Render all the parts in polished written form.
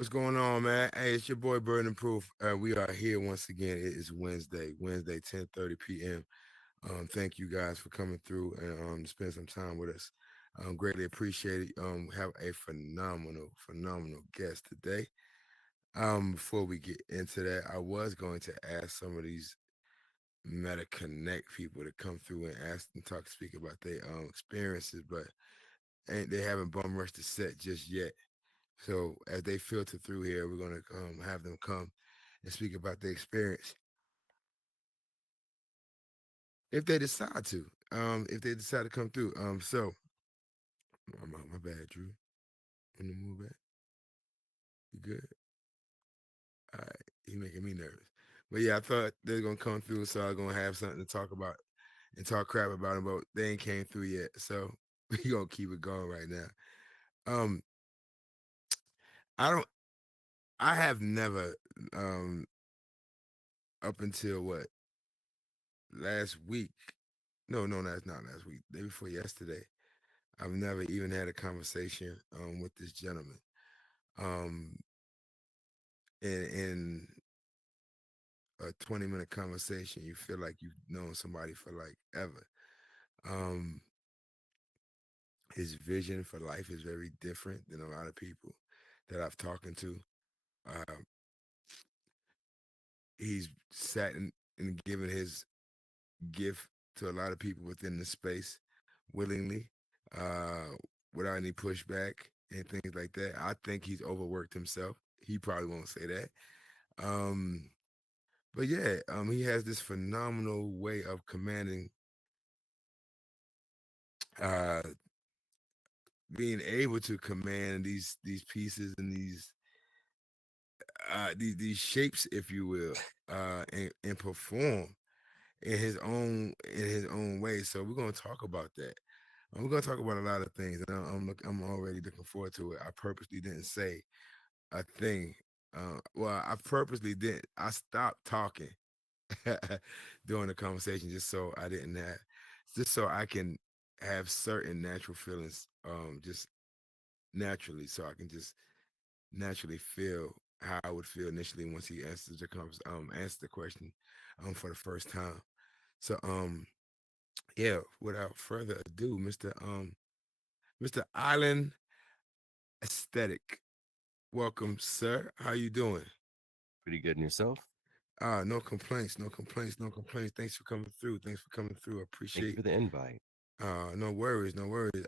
What's going on, man? Hey, it's your boy BurdenofProof. We are here once again. It is Wednesday, 10:30 p.m. Thank you guys for coming through and spend some time with us. Greatly appreciate it. Have a phenomenal guest today. Before we get into that, I was going to ask some of these Meta Connect people to come through and ask and speak about their experiences, but ain't they haven't bum rushed the set just yet. So as they filter through here, we're gonna have them come and speak about their experience if they decide to. If they decide to come through. My bad, Drew. In the move back. You good? All right. He making me nervous. But yeah, I thought they're gonna come through, so I'm gonna have something to talk about and talk crap about them, but they ain't came through yet. So we gonna keep it going right now. Um, I don't. I have never up until what last week. No, that's not last week. Day before yesterday. I've never even had a conversation with this gentleman. Um, in a 20-minute conversation, you feel like you've known somebody for like ever. Um, his vision for life is very different than a lot of people that I've talked to. Uh, he's sat and given his gift to a lot of people within the space willingly, uh, without any pushback and things like that. I think he's overworked himself. He probably won't say that. Um, but yeah, he has this phenomenal way of commanding, uh, being able to command these pieces and these shapes, if you will, and perform in his own way. So we're gonna talk about that. We're gonna talk about a lot of things, and I'm already looking forward to it. I purposely didn't say a thing. Well, I purposely didn't. I stopped talking during the conversation just so I can have certain natural feelings, just naturally, so I can just naturally feel how I would feel initially once he answers the question, for the first time. So, yeah, without further ado, Mr. Island Aesthetic, welcome, sir. How you doing? Pretty good in yourself. No complaints, no complaints, no complaints. Thanks for coming through. Thanks for coming through. I Thank you appreciate. for the invite. No worries, no worries.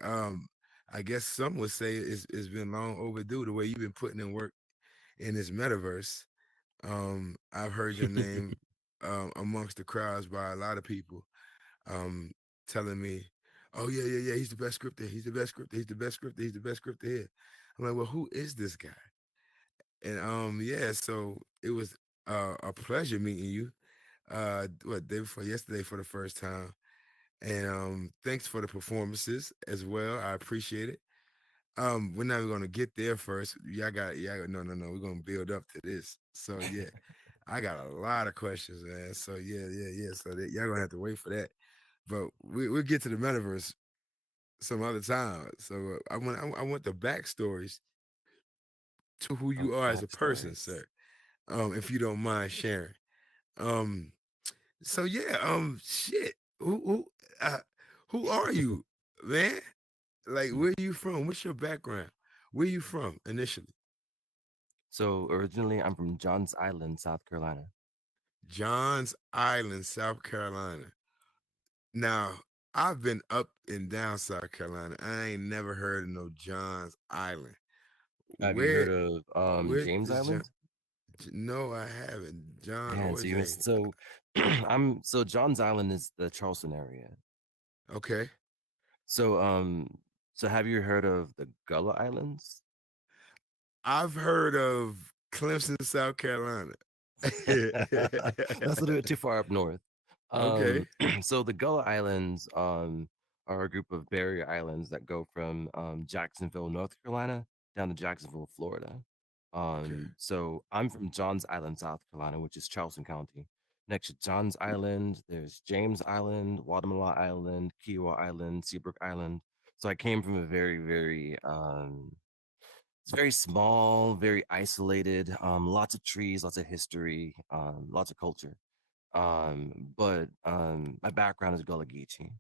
I guess some would say it's been long overdue the way you've been putting in work in this metaverse. I've heard your name amongst the crowds by a lot of people, um, telling me, "Oh yeah, he's the best scripter. He's the best scripter. He's the best scripter. He's the best scripter here." I'm like, "Well, who is this guy?" And yeah, so it was a pleasure meeting you. What day before yesterday for the first time, and thanks for the performances as well. I appreciate it. We're not gonna get there first. No. We're gonna build up to this. So yeah, I got a lot of questions, man. So yeah. So y'all gonna have to wait for that. But we'll get to the metaverse some other time. So I want the backstories to who Oh, you are as a person, backstories. sir. If you don't mind sharing. Um, so yeah, shit. Uh, who are you, man? Like, where you from? What's your background? Where you from initially? So originally, I'm from Johns Island, South Carolina. Johns Island, South Carolina. Now, I've been up and down South Carolina. I ain't never heard of no Johns Island. Have you Where heard of where James is John? Island? No, I haven't. John Man, or so you missed. James. So so Johns Island is the Charleston area. Okay. So so have you heard of the Gullah Islands? I've heard of Clemson, South Carolina. That's a little bit too far up north. Okay. So the Gullah Islands are a group of barrier islands that go from Jacksonville, North Carolina, down to Jacksonville, Florida. Okay. So I'm from Johns Island, South Carolina, which is Charleston County. Next to Johns Island, there's James Island, Guatemala Island, Kiowa Island, Seabrook Island. So I came from a very, very It's very small, very isolated. Lots of trees, lots of history, lots of culture. But my background is Gullah Geechee.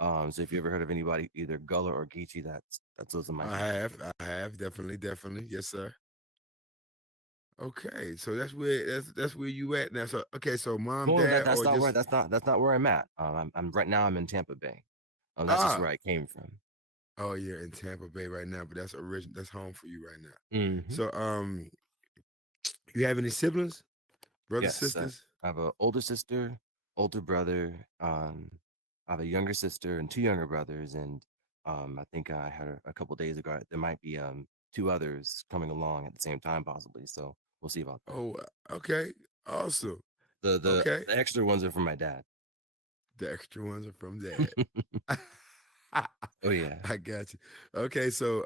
So if you ever heard of anybody either Gullah or Geechee, that's those are my people. I have, definitely, definitely. Yes, sir. Okay, so that's where you at now. So okay, so mom, Well, dad, that's or not where just that's not where I'm at. I'm right now. I'm in Tampa Bay. That's just ah where I came from. oh, you're in Tampa Bay right now, but that's origin that's home for you right now. Hmm. So you have any siblings, brothers, Yes, sisters? I have an older sister, older brother. I have a younger sister and two younger brothers, and I think I had a couple days ago. There might be two others coming along at the same time, possibly. So we'll see about that. Oh, okay, awesome. The the Okay, the extra ones are from my dad. the extra ones are from dad. Oh yeah, I got you. Okay, so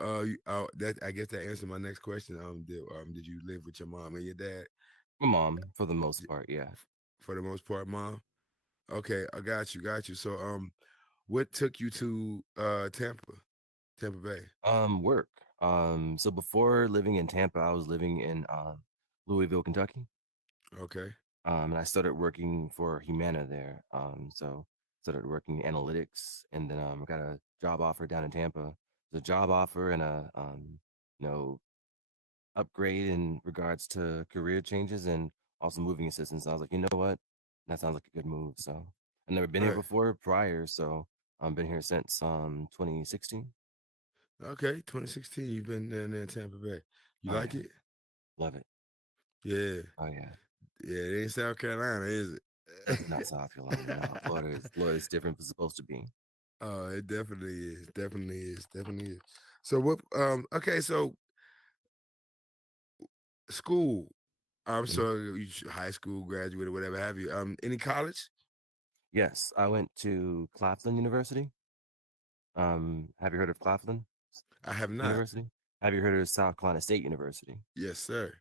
that I guess that answered my next question. Did you live with your mom and your dad my mom for the most J- part. Yeah. for the most part, mom? Okay, I got you, got you. So what took you to Tampa Bay? Work. So before living in Tampa, I was living in Louisville, Kentucky. Okay. And I started working for Humana there. So started working analytics, and then got a job offer down in Tampa. The job offer and a you know upgrade in regards to career changes and also moving assistance. I was like, you know what, that sounds like a good move. So I've never been here Right. before prior, so I've been here since 2016. Okay. 2016. You've been down there in Tampa Bay. You Oh like yeah, it? love it. Yeah. Oh yeah. Yeah. It ain't South Carolina, is it? Definitely not South Carolina. No, Florida's different. It's supposed to be. Oh, it definitely is. Definitely is. Definitely is. So what? Okay. So school. I'm Mhm. sorry. High school graduate or whatever have you. Any college? Yes, I went to Claflin University. Have you heard of Claflin I have not. University? Have you heard of South Carolina State University? Yes, sir.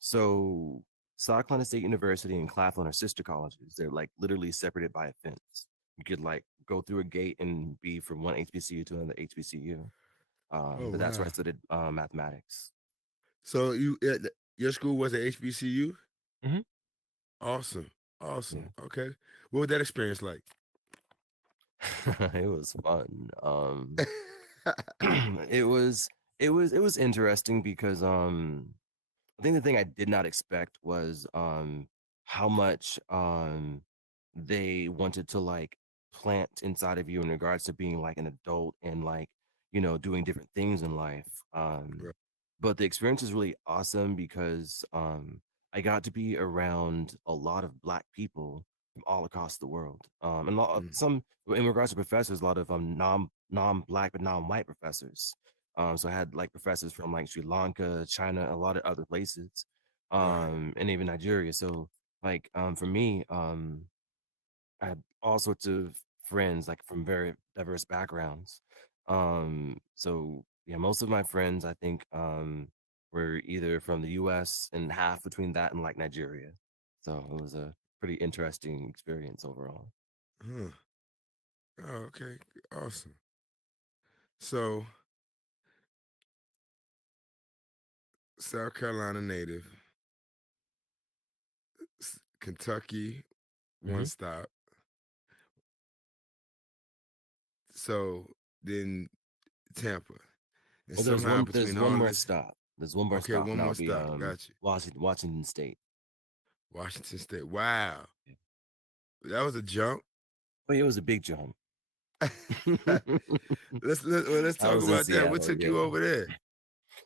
So South Carolina State University and Claflin are sister colleges. They're like literally separated by a fence. You could like go through a gate and be from one HBCU to another HBCU. Oh But that's where wow. I studied mathematics. So your school was at HBCU? Hmm. Awesome. Awesome. Yeah. Okay. What was that experience like? It was fun. It was interesting because I think the thing I did not expect was how much they wanted to like plant inside of you in regards to being like an adult and like doing different things in life. Right. But the experience is really awesome because I got to be around a lot of black people from all across the world. And Mm, some in regards to professors, a lot of non black but non-white professors. So I had like professors from like Sri Lanka, China, a lot of other places, right. and even Nigeria. So like for me, I had all sorts of friends like from very diverse backgrounds. So yeah, most of my friends I think were either from the US and half between that and like Nigeria. So it was a pretty interesting experience overall. Huh. Oh, okay. Awesome. So South Carolina native, Kentucky, one Hmm. stop. So then Tampa, and Well, somehow there's between one all more this, stop. There's one more okay, stop, one and that more would be stop. Got you. Washington State. Washington State. Wow, Yeah. that was a jump. But it was a big jump. Let's I talk was in about that. What Seattle, took you yeah. over there?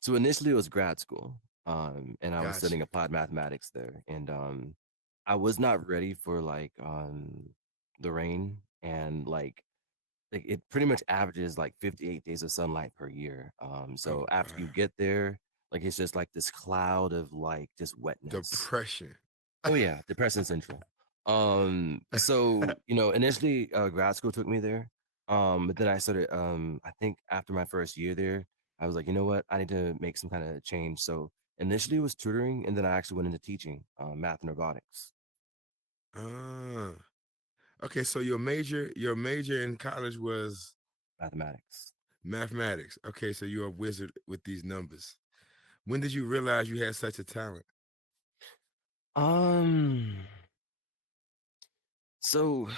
So initially it was grad school, and I was Got studying you. applied mathematics there, and I was not ready for like the rain and like it pretty much averages like 58 days of sunlight per year. Oh So after wow, you get there, like it's just like this cloud of like just wetness. depression. Oh yeah, depression central. So initially grad school took me there. But then I started I think after my first year there, I was like, you know what, I need to make some kind of change. So initially it was tutoring, and then I actually went into teaching math and robotics, Ah, okay. So your major in college was mathematics. mathematics. Okay, so you're a wizard with these numbers. When did you realize you had such a talent? Um, so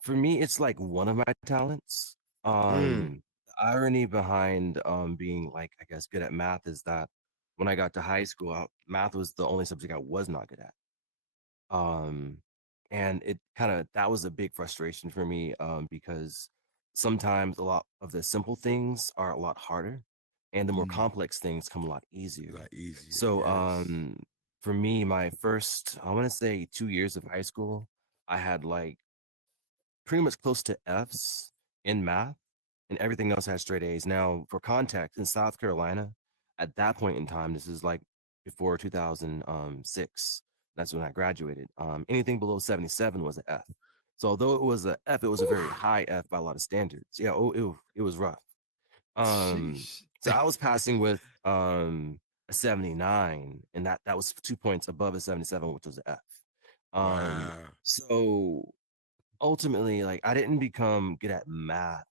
for me, it's like one of my talents. Mm, The irony behind being like, I guess, good at math is that when I got to high school, math was the only subject I was not good at. Um, and it kind of that was a big frustration for me because sometimes a lot of the simple things are a lot harder, and the more mm, complex things come a lot a easier. lot easier. So, Yes. for me, my first, I want to say 2 years of high school, I had like pretty much close to F's in math, and everything else had straight A's. Now, for context, in South Carolina, at that point in time, this is like before 2006. That's when I graduated. Anything below 77 was an F. So although it was a F, it was a very Oof. high F by a lot of standards. Yeah, it was rough. Um, Sheesh. so I was passing with a 79, and that was 2 points above a 77, which was an F. Wow. So ultimately, like I didn't become good at math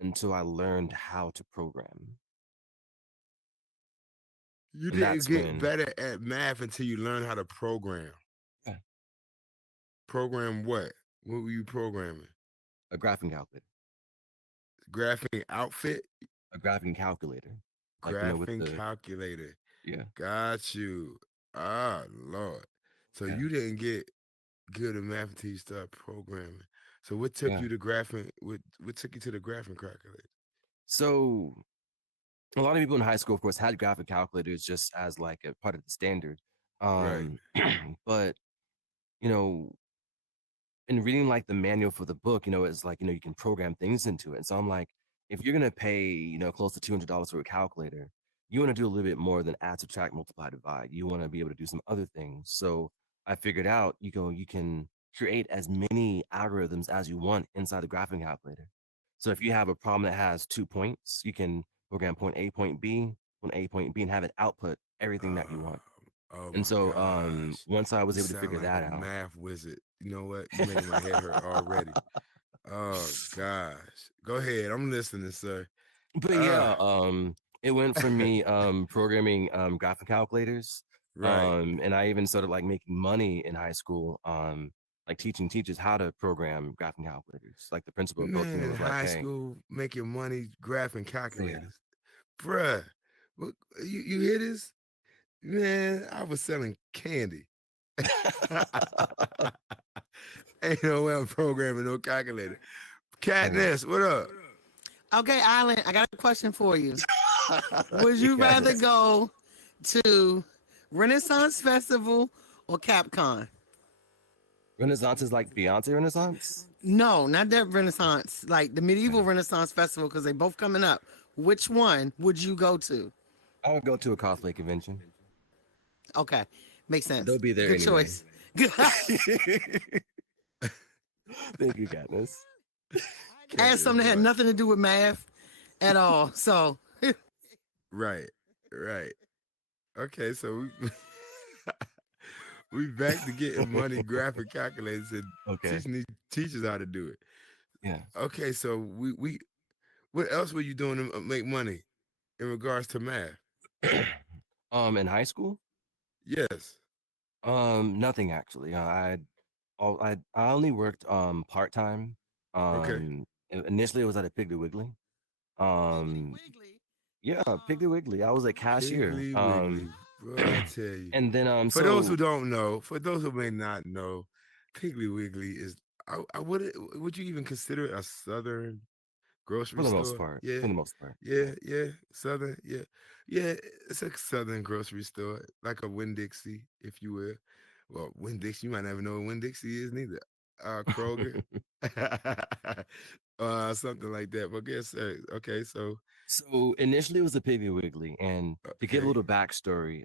until I learned how to program. You And didn't that's get when better at math until you learned how to program. yeah, Program what? What were you programming? a graphing calculator, Graphing outfit? a graphing calculator, like with Graphing the calculator. yeah, Got you. Ah, Lord. So yeah, you didn't get good at math until you start programming. So what took yeah. you to graphing? What took you to the graphing calculator? So a lot of people in high school, of course, had graphic calculators just as like a part of the standard. Right. Um, but you know, in reading like the manual for the book, it's like, you can program things into it. And so I'm like, if you're gonna pay, close to $200 for a calculator, you want to do a little bit more than add, subtract, multiply, divide. You want to be able to do some other things. So I figured out, you can create as many algorithms as you want inside the graphing calculator. So if you have a problem that has 2 points, you can program point A, point B, and have it output everything that you want. Oh And my so gosh. once I You was able to sound figure like a that out, math wizard. You know what? You making my head hurt already. Oh gosh. Go ahead. I'm listening, sir. but Ah, yeah, it went from me programming graphic calculators, right. and I even started like making money in high school, like teaching teachers how to program graphic calculators. Like the principal approached me Man, and in was like, high "Hey, school, making money graphing yeah." calculators. Bruh. What, you hear this? Man, I was selling candy. Ain't no way I'm programming no calculator. Hey. Katniss, what up? Okay, Island, I got a question for you. Would You you got rather this. go to Renaissance Festival or Capcom? Renaissance is like Beyonce Renaissance. No, not that Renaissance, like the medieval Renaissance Festival, because they both coming up. Which one would you go to? I would go to a cosplay convention. Okay, makes They'll sense. be there Good anyway. choice. Good. Thank you, Katniss. Add Katniss, something that had boy. nothing to do with math at all. So, Right, right. Okay, so we we back to getting money graphic calculators and Okay. teaching these teachers how to do it. Yeah. Okay, so we what else were you doing to make money in regards to math? In high school, Yes. nothing actually. I only worked part time. Okay. Initially it was at a Piggly Wiggly. Piggly Um, Wiggly. yeah, Piggly Wiggly. I was a cashier. Piggly Wiggly. Bro, I tell you. And then For those who don't know, for those who may not know, Piggly Wiggly is I would you even consider it a southern for grocery the most store? part, Yeah. for the most part, yeah. Yeah. Southern. Yeah. Yeah. It's a southern grocery store, like a Winn Dixie, if you will. Well, Winn Dixie, you might not even know what Winn Dixie is neither. Kroger. Something like that. But guess okay, so So initially it was a Piggly Wiggly, and to give a okay. little backstory,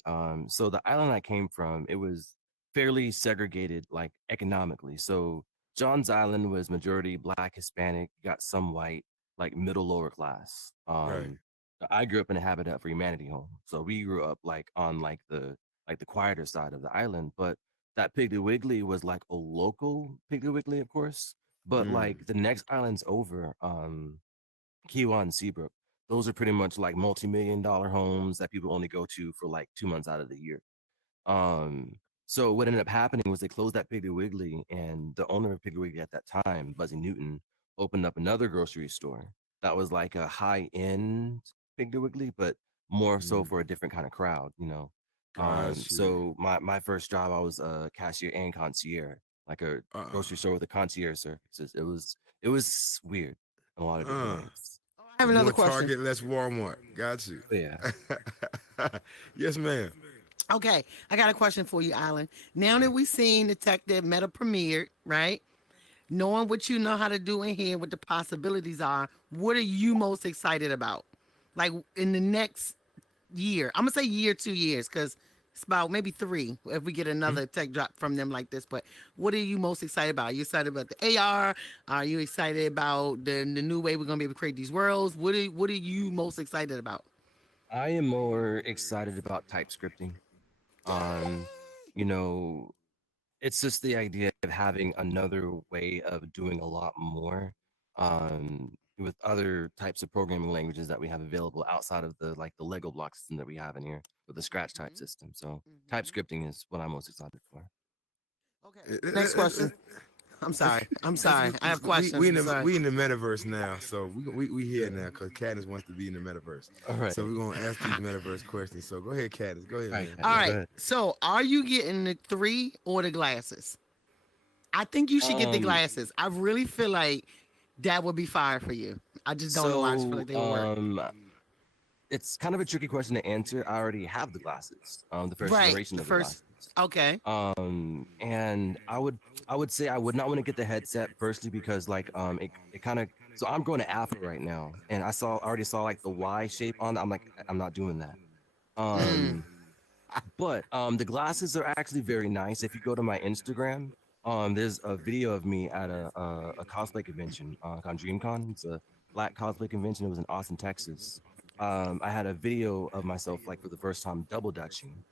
so the island I came from, it was fairly segregated, like economically. So John's Island was majority Black, Hispanic, you got some white, like middle lower class. Right. I grew up in a Habitat for Humanity home, so we grew up like on like the quieter side of the island. But that Piggly Wiggly was like a local Piggly Wiggly, of course. But Mm. like the next islands over, Kiwa and Seabrook. those are pretty much like multi-million-dollar homes that people only go to for like 2 months out of the year. Um, so what ended up happening was they closed that Piggly Wiggly, and the owner of Piggly Wiggly at that time, Buzzy Newton, opened up another grocery store that was like a high-end Piggly Wiggly, but more so Mm, for a different kind of crowd, you know. got you. So my first job, I was a cashier and concierge, like a Uh, grocery store with a concierge services. It was weird in a lot of different uh, ways. Oh, I have another more question. Target, less Walmart. Got you. But yeah. Yes, ma'am. Okay, I got a question for you, Alan. Now that we've seen Detective Meta premiered, right? Knowing what you know how to do in here, what the possibilities are, what are you most excited about? Like in the next year, I'm gonna say year, 2 years, because it's about maybe three if we get Mhm. another tech drop from them like this. But what are you most excited about? Are you excited about the AR? Are you excited about the new way we're gonna be able to create these worlds? What are you most excited about? I am more excited about typescripting. Um, you know, it's just the idea of having another way of doing a lot more with other types of programming languages that we have available outside of the like the Lego block system that we have in here with the Scratch type Hmm. system. So Hmm. typescripting is what I'm most excited for. Okay. Let- Next let- question. let- I'm Let's sorry. I'm let's sorry. I have we questions. in I'm the sorry. metaverse now, so we here now because Cadence wants to be in the metaverse. All So right. we're gonna ask these metaverse questions. So go ahead, Cadence. Go ahead, All right, man. All Cadence, go right. ahead. So, are you getting the three or the glasses? I think you should get the Um, glasses. I really feel like that would be fire for you. I just don't know why. I just feel so like they would work. it's kind of a tricky question to answer. I already have the glasses, the first Right. generation The of the first. glasses. Okay. And I would say I would not want to get the headset firstly because like it kind of so I'm going to Apple right now and already saw like the Y shape on it. I'm like I'm not doing that. Mm. Um but the glasses are actually very nice. If you go to my Instagram, there's a video of me at a cosplay convention on DreamCon. It's a black cosplay convention. It was in Austin, Texas. I had a video of myself like for the first time double dutching.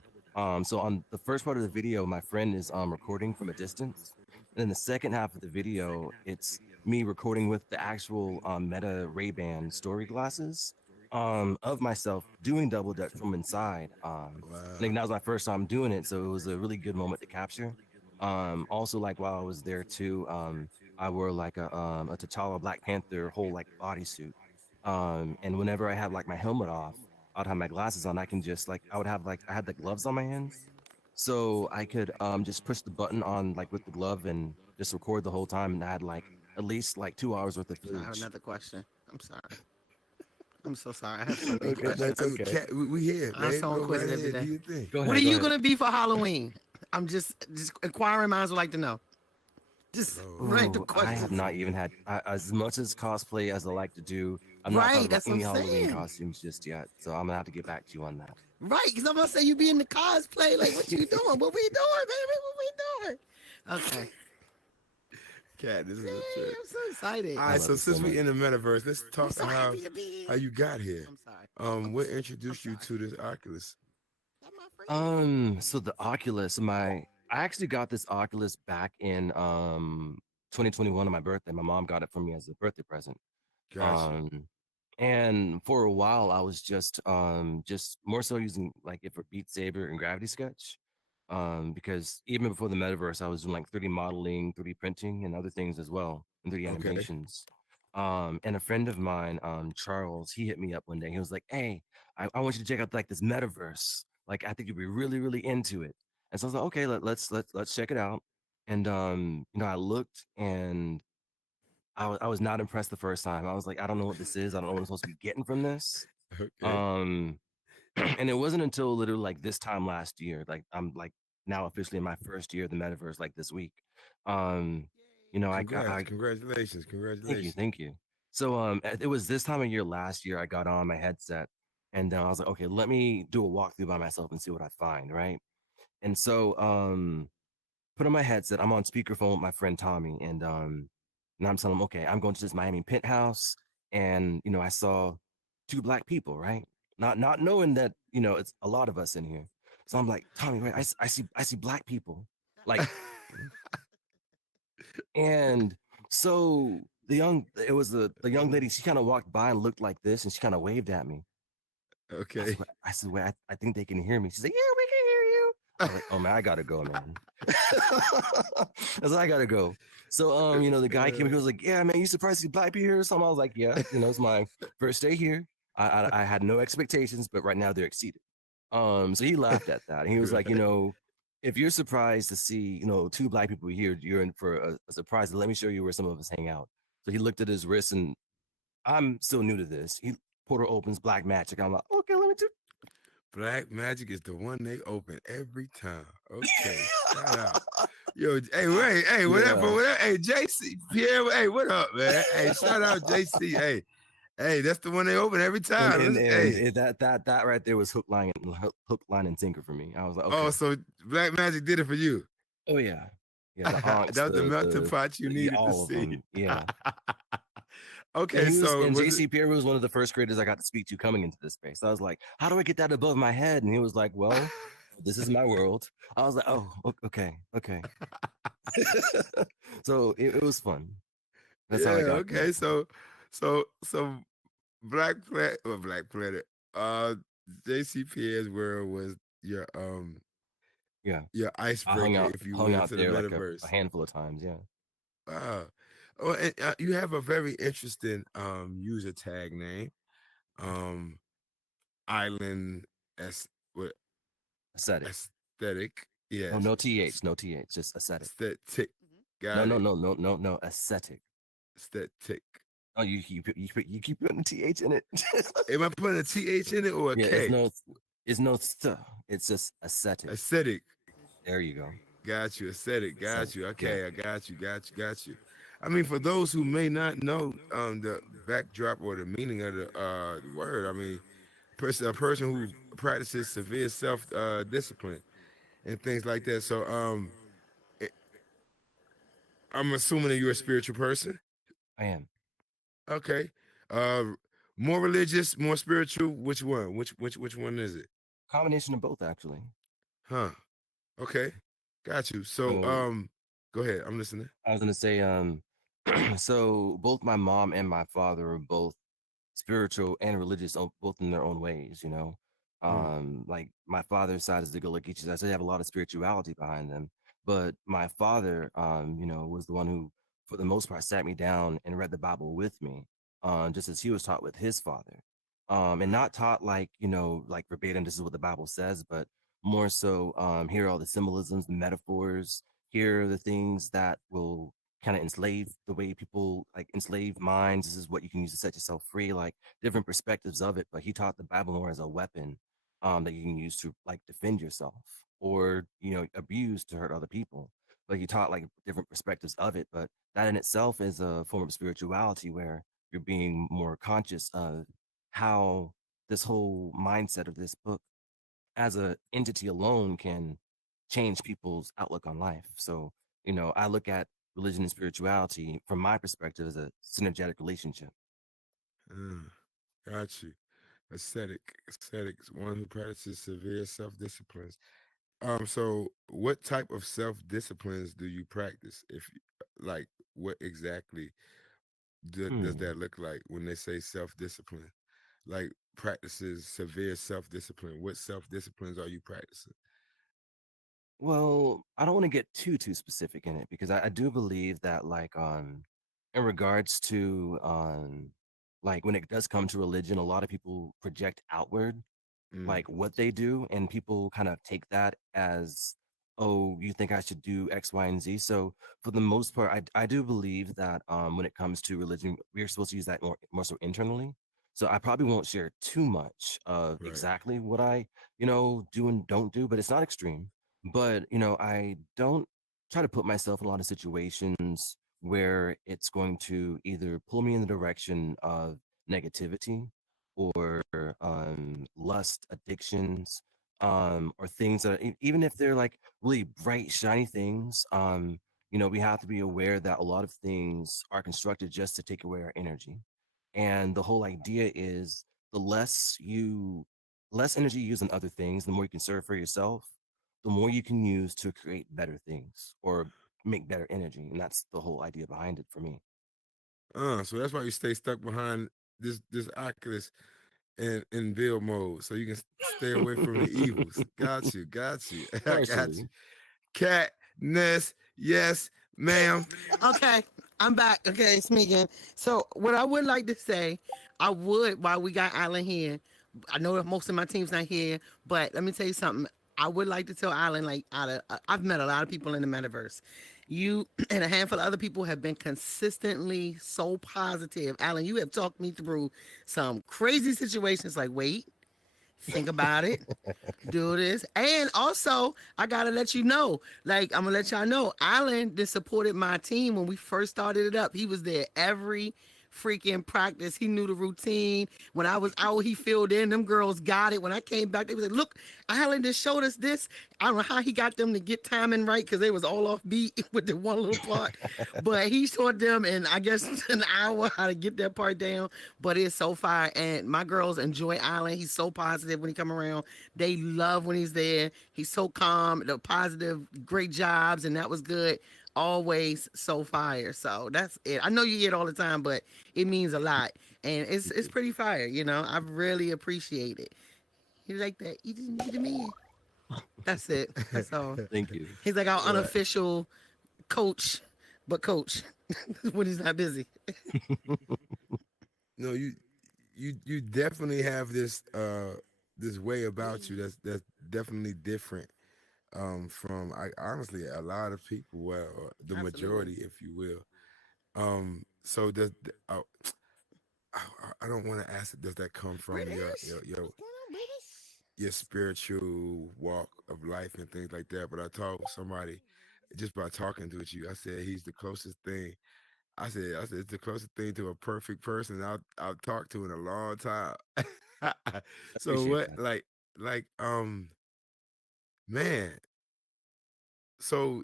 So on the first part of the video, my friend is recording from a distance, and then the second half of the video, it's me recording with the actual Meta Ray-Ban story glasses of myself doing double dutch from inside. I Wow. think that was my first time doing it, so it was a really good moment to capture. Also like while I was there too, I wore like a T'Challa Black Panther whole like bodysuit. And whenever I had like my helmet off, I'd have my glasses on. I can just like I had the gloves on my hands, so I could just push the button on like with the glove and just record the whole time. And I had like at least like 2 hours worth of I have footage. another question. I'm sorry. I'm so sorry. I have so many Okay, questions. that's So, okay. Cat, we here, I'm babe. so Go right inquisitive ahead. Do today. your thing. Go What are ahead, go you ahead. gonna be for Halloween? I'm just inquiring minds would like to know. Just Lord. random Oh, I have questions. not even had as much as cosplay as I like to do. I've not thought Right. about That's what I'm any Halloween saying. costumes just yet, so I'm gonna have to get back to you on that. Right. Because I'm gonna say you be in the cosplay. Like, what you doing? What we doing, baby? What we doing? Okay. Cat, this is a Yay, trip. I'm so excited. All I right, love so it so since we much. in the metaverse, let's I'm talk so happy to be how here. you got here. I'm sorry. What I'm introduced you sorry. to this Oculus? That's my friend. So the Oculus, I actually got this Oculus back in 2021 on my birthday. My mom got it for me as a birthday present. Got you. Um, and for a while, I was just more so using like it for Beat Saber and Gravity Sketch. Because even before the metaverse, I was doing like 3D modeling, 3D printing, and other things as well, and 3D Okay. animations. And a friend of mine, Charles, he hit me up one day. He was like, "Hey, I want you to check out like this metaverse. Like, I think you'd be really, really into it." And so I was like, "Okay, let's check it out." And I looked and I was not impressed the first time. I was like, I don't know what this is. I don't know what I'm supposed to be getting from this. Okay. Um, and it wasn't until literally like this time last year, like I'm like now officially in my first year of the metaverse, like this week. Um, Congrats. I Congratulations. thank you, Congratulations. thank you. So it was this time of year last year I got on my headset, and I was like, okay, let me do a walkthrough by myself and see what I find, right? And so put on my headset. I'm on speakerphone with my friend Tommy, and I'm telling him, okay, I'm going to this Miami penthouse, and I saw two black people, right? Not knowing that it's a lot of us in here. So I'm like, Tommy, wait, I see black people, like, and so it was the young lady. She kind of walked by and looked like this, and she kind of waved at me. Okay. I said, wait, I think they can hear me. She's like, yeah, we can hear you. I was like, oh man, I gotta go, man. I was like, I gotta go. So, the guy came. He was like, yeah, man, you surprised to see black people here or something? I was like, yeah, it's my first day here. I had no expectations, but right now they're exceeded. So he laughed at that, and he was like, Right. if you're surprised to see, two black people here, you're in for a surprise. Let me show you where some of us hang out. So he looked at his wrist, and I'm still new to this. He portal opens black magic. I'm like, okay, let me do. Black Magic is the one they open every time. Okay, shout out. Yo, hey, wait, hey, Yeah. what up? Hey, JC, Pierre, hey, what up, man? Hey, shout out JC. Hey, that's the one they open every and time. and Let's, and hey, it, that right there was hook, line, and sinker for me. I was like, oh, okay, so Black Magic did it for you. oh yeah, the That onks, was the melting pot you needed to all of see. them, yeah. And Okay, so was it? JC Pierre was one of the first graders I got to speak to coming into this space. I was like, how do I get that above my head? And he was like, well, this is my world. I was like, oh, okay. So it was fun. That's how I Yeah, got okay, connected. so Black Planet. Uh, JCPS world was your Yeah, your I icebreaker, if you hung will, out into the there like a metaverse. handful of times. Yeah. Wow. Oh, and you have a very interesting user tag name. Um, Island as what Ascetic. aesthetic. No, Yes, no th, no th, just ascetic. aesthetic. Mhm. No, Got no, it. no, no, no, no, ascetic. Aesthetic. Oh, you keep putting th in it. Am I putting a th in it or a Yeah, k? it's no th. It's just ascetic. Aesthetic. There you go. Got you. Aesthetic. Ascetic. Got you. Yeah, Okay, I got you. I mean, for those who may not know the backdrop or the meaning of the word, I mean, a person who practices severe self discipline and things like that. So eh, I'm assuming that you're a spiritual person. I am. Okay. Uh more religious, more spiritual. Which one? Which one is it? Combination of both, actually. Huh. Okay. Got you. So So go ahead. I'm listening. I was gonna say, so both my mom and my father are both spiritual and religious, both in their own ways. Mm, Like my father's side is the Gullah-Geechees. I say they have a lot of spirituality behind them, but my father, was the one who, for the most part, sat me down and read the Bible with me, just as he was taught with his father, and not taught like like verbatim. This is what the Bible says, but more so, here are all the symbolisms, the metaphors. Here are the things that will kind of enslave the way people like enslave minds. This is what you can use to set yourself free, like different perspectives of it. But he taught the Bible more as a weapon, that you can use to like defend yourself or abuse to hurt other people. But he taught like different perspectives of it. But that in itself is a form of spirituality where you're being more conscious of how this whole mindset of this book as a entity alone can change people's outlook on life. So, I look at religion and spirituality from my perspective as a synergetic relationship. mm, got you. Ascetic is one who practices severe self-disciplines. So what type of self-disciplines do you practice? If like, what exactly does Hmm. that look like when they say self-discipline? Like practices severe self-discipline. What self-disciplines are you practicing? Well, I don't want to get too specific in it because I do believe that like in regards to like when it does come to religion, a lot of people project outward Mm, like what they do, and people kind of take that as, oh, you think I should do X, Y, and Z. So for the most part, I do believe that when it comes to religion, we're supposed to use that more so internally. So I probably won't share too much of right. exactly what I do and don't do, but it's not extreme. But I don't try to put myself in a lot of situations where it's going to either pull me in the direction of negativity or lust, addictions, or things that even if they're like really bright, shiny things, we have to be aware that a lot of things are constructed just to take away our energy. And the whole idea is the less energy you use on other things, the more you can serve for yourself, the more you can use to create better things or make better energy. And that's the whole idea behind it for me. So that's why you stay stuck behind this Oculus in build mode, so you can stay away from the evils. Got you, got you. I got you. Partially. Katniss, yes, ma'am. Okay, I'm back. Okay, it's me again. So, what I would like to say, I would, while we got Alan here, I know that most of my team's not here, but let me tell you something. I would like to tell Alan, like, I've met a lot of people in the metaverse. You and a handful of other people have been consistently so positive. Alan, you have talked me through some crazy situations like, wait, think about it, do this. And also, I gotta let you know, like I'm gonna let y'all know, Alan just supported my team when we first started it up. He was there every freaking practice. He knew the routine. When I was out, he filled in. Them girls got it. When I came back, they was like, look, Alan just showed us this. I don't know how he got them to get timing right because they was all off beat with the one little part. But he taught them in, I guess, an hour how to get that part down. But it's so fire. And my girls enjoy Alan. He's so positive when he come around. They love when he's there. He's so calm, the positive, great jobs, and that was good. Always so fire. So that's it. I know you hear it all the time, but it means a lot. And it's pretty fire, you know. I really appreciate it. He's like that. You just need a man. That's it. That's all. Thank you. He's like our Right. unofficial coach, but coach when he's not busy. No, you definitely have this way about you that's definitely different from I honestly a lot of people, well, or the Absolutely. majority, if you will. So does I don't want to ask it. Does that come from British. What's going on, British? your spiritual walk of life and things like that? But I told somebody just by talking to you, I said he's the closest thing. I said it's the closest thing to a perfect person I'll talk to in a long time. I So appreciate what that. man, so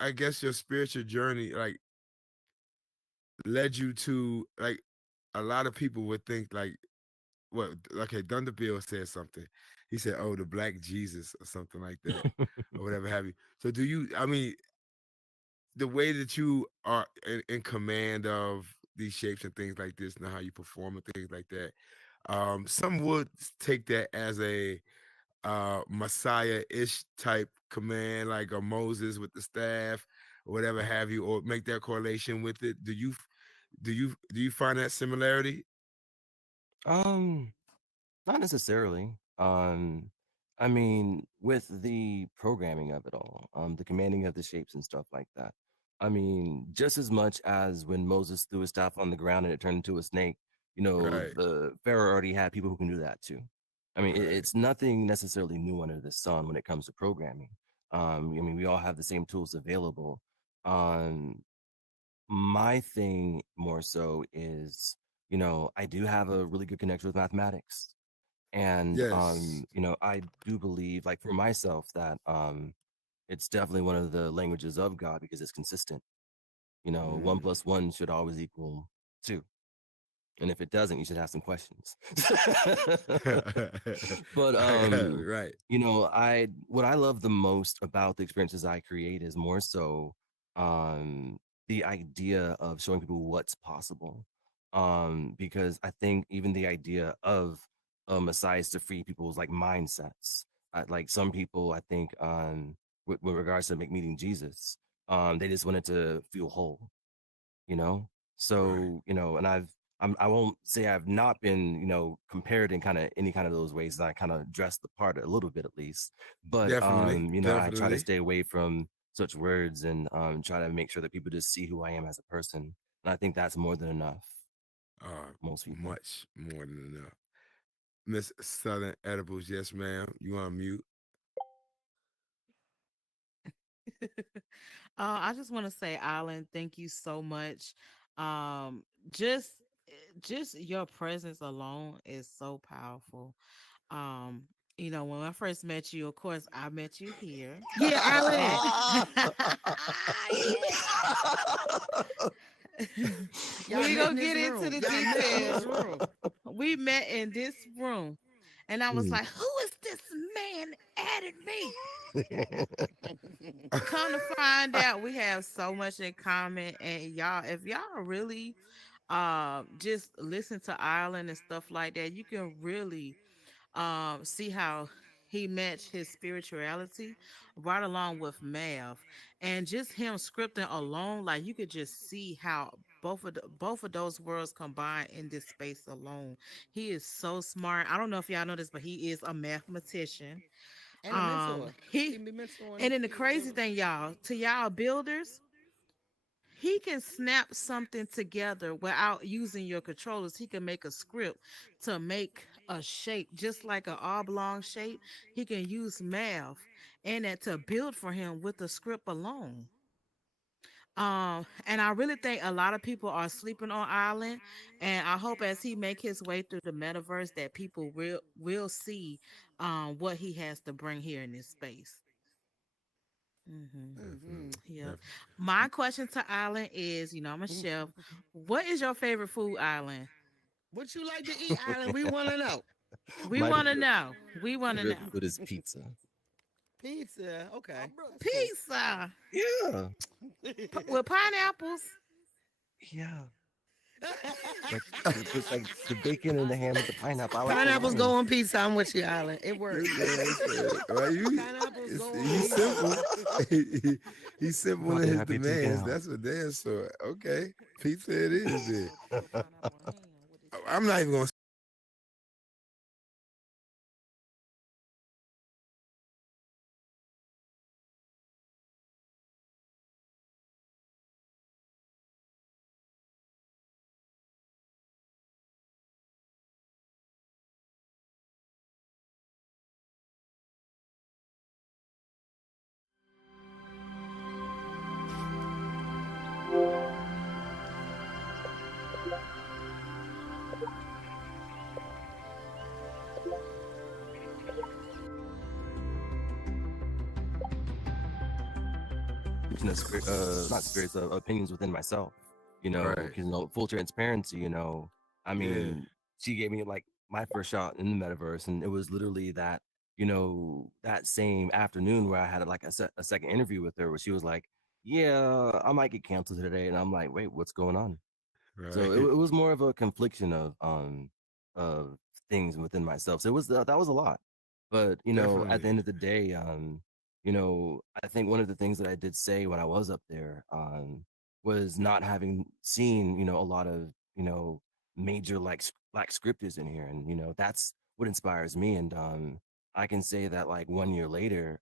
I guess your spiritual journey like led you to like a lot of people would think like what okay, Thunderbill said something. He said, "Oh, the Black Jesus" or something like that, or whatever have you. So, do you? I mean, the way that you are in command of these shapes and things like this, and how you perform and things like that. Some would take that as a Messiah-ish type command, like a Moses with the staff, or whatever have you, or make that correlation with it. Do you find that similarity? um Not necessarily. I mean, with the programming of it all, the commanding of the shapes and stuff like that. I mean, just as much as when Moses threw his staff on the ground and it turned into a snake, Right, the Pharaoh already had people who can do that too. I mean, right. it's nothing necessarily new under the sun when it comes to programming. I mean, we all have the same tools available. Um, my thing more so is, I do have a really good connection with mathematics and Yes. I do believe, like for myself, that it's definitely one of the languages of God because it's consistent. One Mm. plus one should always equal two, and if it doesn't, you should have some questions. But I got it, right. I what I love the most about the experiences I create is more so um the idea of showing people what's possible. Because I think even the idea of a Messiah is to free people's like mindsets. Like some people, I think, with regards to meeting Jesus, they just wanted to feel whole, you know? Right. So, and I won't say I've not been, compared in kind of any kind of those ways. I kind of dressed the part a little bit at least, but Definitely, I try to definitely. stay away from such words and try to make sure that people just see who I am as a person. And I think that's more than enough for most people. Much more than enough. Miss Southern Edibles, yes, ma'am. You on mute? I just want to say, Alan, thank you so much. Um, just just your presence alone is so powerful. Um, when I first met you, of course, I met you here. Yeah, Alan. And Y'all we met gonna in this get into room. the Y'all met in this details. room. We met in this room, and I was Mm. like, "Who is this man added me?" Come to find out, we have so much in common, and y'all, if y'all really just listen to Ireland and stuff like that, you can really see how he matched his spirituality right along with math, and just him scripting alone, like you could just see how both of those worlds combine in this space alone. He is so smart. I don't know if y'all know this, but he is a mathematician. And a mentor. He He be mentoring. and then the crazy thing, y'all, to y'all builders, he can snap something together without using your controllers. He can make a script to make a shape, just like an oblong shape. He can use math and that to build for him with the script alone. And I really think a lot of people are sleeping on Island, and I hope as he make his way through the metaverse that people will see what he has to bring here in this space. Definitely, Yeah. definitely. My question to Island is, I'm a chef. What is your favorite food, Island? What you like to eat, Island? We want to know. We My want to know. We want to favorite know. food is pizza. Pizza. Okay. That's cool. Pizza Yeah, with pineapples. yeah. Like like the bacon and the ham with the pineapple. I like the Pineapples go lime. on pizza. I'm with you, Island. It works. This man said, "Well, you, Pineapples go on he's pizza. simple. He's I'm simple in happy, his happy to can demands. help. That's for damn sure. Okay, pizza it is. Then Oh, put the pineapple on ham with this I'm pizza. not even gonna Not spirits, opinions within myself. right. Because full transparency. I Yeah, mean, she gave me like my first shot in the metaverse, and it was literally that. That same afternoon where I had like a second interview with her, where she was like, "Yeah, I might get canceled today," and I'm like, "Wait, what's going on?" So it, right. it was more of a confliction of things within myself. So that was a lot. But at the Definitely. end of the day, I think one of the things that I did say when I was up there was not having seen a lot of major black scripters in here, and that's what inspires me. And I can say that like 1 year later,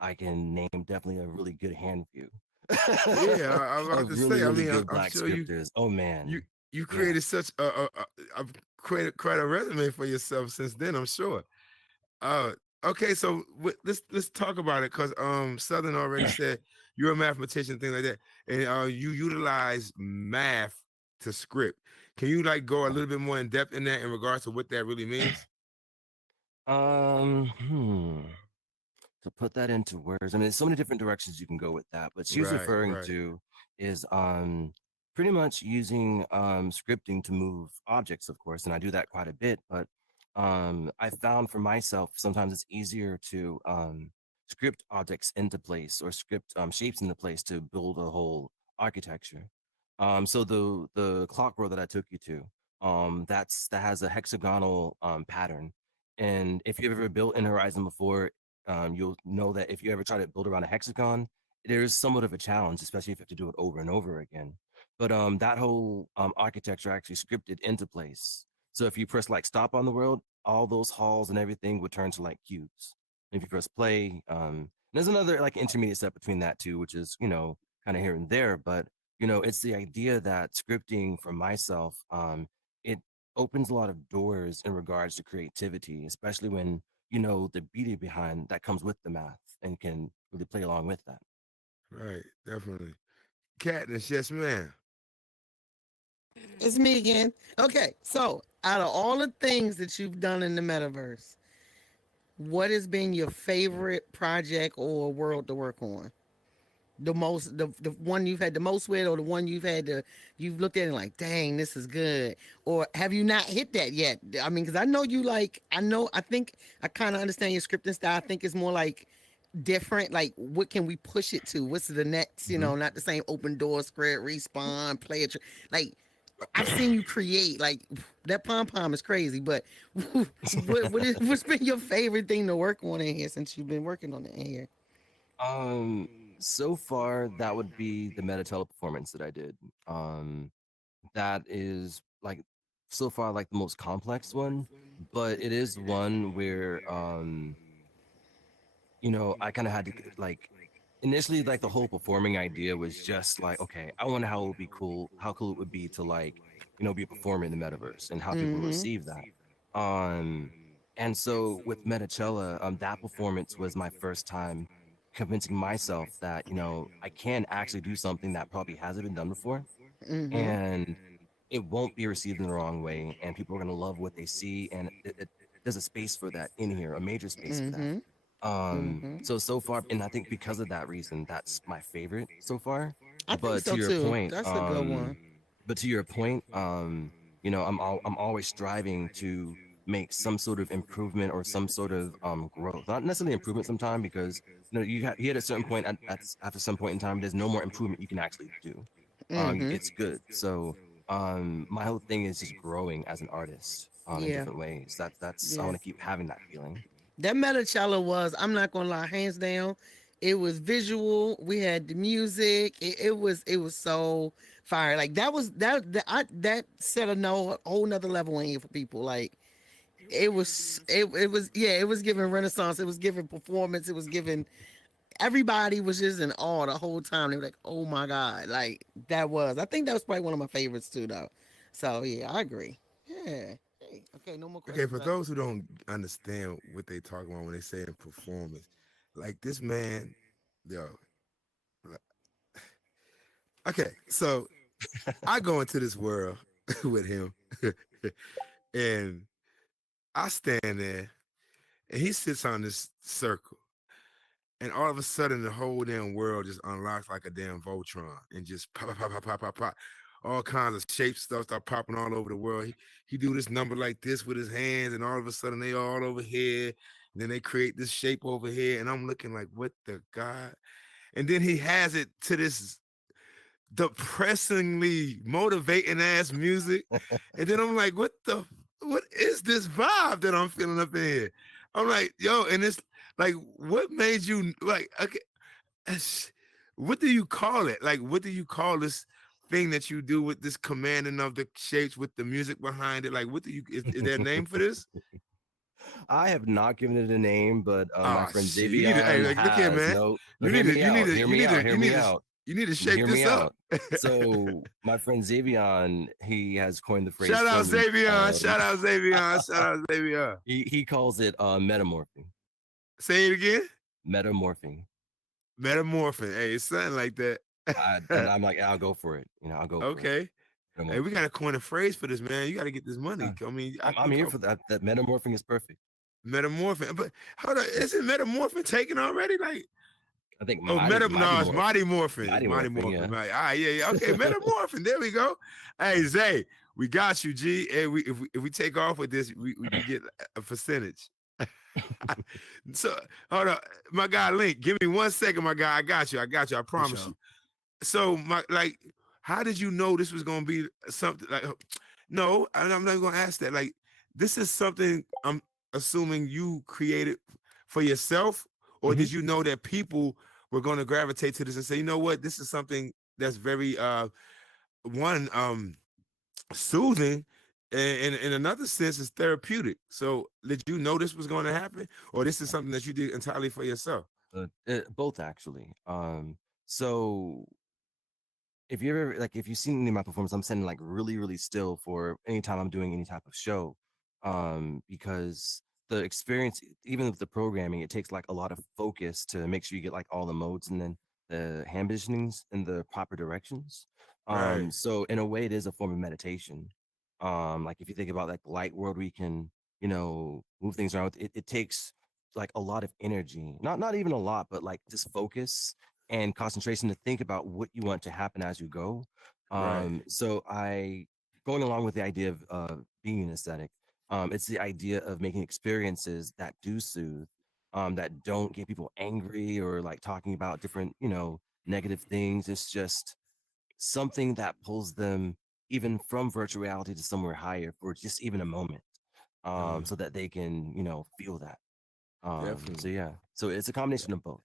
I can name definitely a really good handful Yeah, I'm about of to really, say. I really mean, good I'm black sure you scripters. Oh you man. you Yeah. created such a created quite a resume for yourself since then. I'm sure. Uh, okay, so let's talk about it because Southern already said you're a mathematician, thing like that, and you utilize math to script. Can you like go a Yeah. little bit more in depth in that in regards to what that really means? Um, hmm. To put that into words, I mean, there's so many different directions you can go with that. But she's Right, referring right, to is pretty much using scripting to move objects, of course, and I do that quite a bit. But I found for myself sometimes it's easier to script objects into place or script shapes into place to build a whole architecture. So the clock world that I took you to, that has a hexagonal pattern. And if you've ever built in Horizon before, you'll know that if you ever try to build around a hexagon, there's somewhat of a challenge, especially if you have to do it over and over again. But that whole architecture actually scripted into place. So if you press like stop on the world, all those halls and everything would turn to like cubes. If you press play, there's another like intermediate step between that too, which is kind of here and there. But it's the idea that scripting for myself, it opens a lot of doors in regards to creativity, especially when the beauty behind that comes with the math and can really play along with that. right. Definitely. Katniss, yes, ma'am. It's me again. Okay, so out of all the things that you've done in the metaverse, what has been your favorite project or world to work on? The one you've had the most with, or the one you've looked at and like, dang, this is good, or have you not hit that yet? I mean, because I know you like, I think I kind of understand your scripting style. I think it's more like different. Like, what can we push it to? What's the next? Hmm. Not the same open door script, respawn, play it. Like, I've seen you create like that pom pom is crazy. But what's been your favorite thing to work on in here since you've been working on it in here? Um, so far that would be the meta performance that I did. Um, that is like so far like the most complex one, but it is one where I kind of had to like initially like the whole performing idea was just like, okay, I wonder how it would be cool, how cool it would be to like, be a performer in the metaverse and how people Mm-hmm. receive that. Um, and so with Metacella, that performance was my first time convincing myself that, I can actually do something that probably hasn't been done before. Mm-hmm. And it won't be received in the wrong way. And people are going to love what they see. And there's a space for that in here, a major space for that. Mm-hmm. Mm-hmm. So far, and I think because of that reason, that's my favorite so far. I think But to so your too. point, That's a good one. I'm always striving to make some sort of improvement or some sort of growth. Not necessarily improvement sometime because you hit a certain point after some point in time, there's no more improvement you can actually do. Mm-hmm. It's good. So my whole thing is just growing as an artist in Yeah. different ways. That's I Yeah. want to keep having that feeling. That Metacella was, I'm not gonna lie, hands down. It was visual. We had the music. It was so fire. Like that set a no whole nother level in here for people. Like it was yeah, it was giving renaissance, it was giving performance, it was giving everybody was just in awe the whole time. They were like, oh my God. Like I think that was probably one of my favorites too though. So yeah, I agree. Yeah. Hey, okay, no more Okay, questions. for those who don't understand what they talk about when they say in performance, like this man, yo, like- okay, so I go into this world with him, and I stand there, and he sits on this circle, and all of a sudden the whole damn world just unlocks like a damn Voltron, and just pop, pop, pop, pop, pop, pop, pop. All kinds of shape stuff start popping all over the world. He do this number like this with his hands, and all of a sudden they all over here. And then they create this shape over here, and I'm looking like, what the God? And then he has it to this depressingly motivating ass music. And then I'm like, what is this vibe that I'm feeling up in here? I'm like, yo, and it's like, what made you like, okay, what do you call it? Like, what do you call this thing that you do with this commanding of the shapes with the music behind it? Like, what do you, is there a name for this? I have not given it a name, but my Oh friend shit! You need to, hey, Xavion look here, has. man. No, no, You hear need to, me you need out. to, Hear you me need out. to, Hear you need me to, out. you need to shape Hear me this up. out. So my friend Xavion, he has coined the phrase Shout out for me. Xavier. Shout out Xavier. Shout out Xavier. He calls it metamorphing. Say it again. Metamorphing. Metamorphing. Hey, it's something like that. And I'm like, I'll go for it. I'll go for it. Okay. Hey, we Metamorphing. got to coin a phrase for this, man. You got to get this money. Uh, I mean, I'm here for that. That metamorphing is perfect. metamorphing. But hold on, isn't metamorphing taken already? Like, I think oh, no, it's mighty mighty morphin. It's mighty mighty morphing. morphin. Yeah. Right. All right, yeah, yeah. Okay, metamorphin. There we go. Hey, Zay, we got you, G. Hey, if we take off with this, we can get a percentage. So hold on, my guy Link. Give me 1 second, my guy. I got you. I got you. I For promise sure. you. So how did you know this was gonna be something like? No, I'm not gonna ask that. Like, this is something I'm assuming you created for yourself, or Hmm. did you know that people were gonna gravitate to this and say, you know what, this is something that's very one soothing, and in another sense is therapeutic. So did you know this was going to happen, or this is something that you did entirely for yourself? Both actually. So if you ever like if you've seen any of my performance, I'm sitting like really, really still for anytime I'm doing any type of show. Because the experience, even with the programming, it takes like a lot of focus to make sure you get like all the modes and then the hand positionings in the proper directions. Right, So in a way it is a form of meditation. Like if you think about like the light world where you can, move things around, it takes like a lot of energy. Not even a lot, but like just focus and concentration to think about what you want to happen as you go. right, So I going along with the idea of being an aesthetic, it's the idea of making experiences that do soothe, that don't get people angry or like talking about different, negative things. It's just something that pulls them even from virtual reality to somewhere higher for just even a moment, Uh, so that they can, feel that. So definitely. yeah, so it's a combination of both.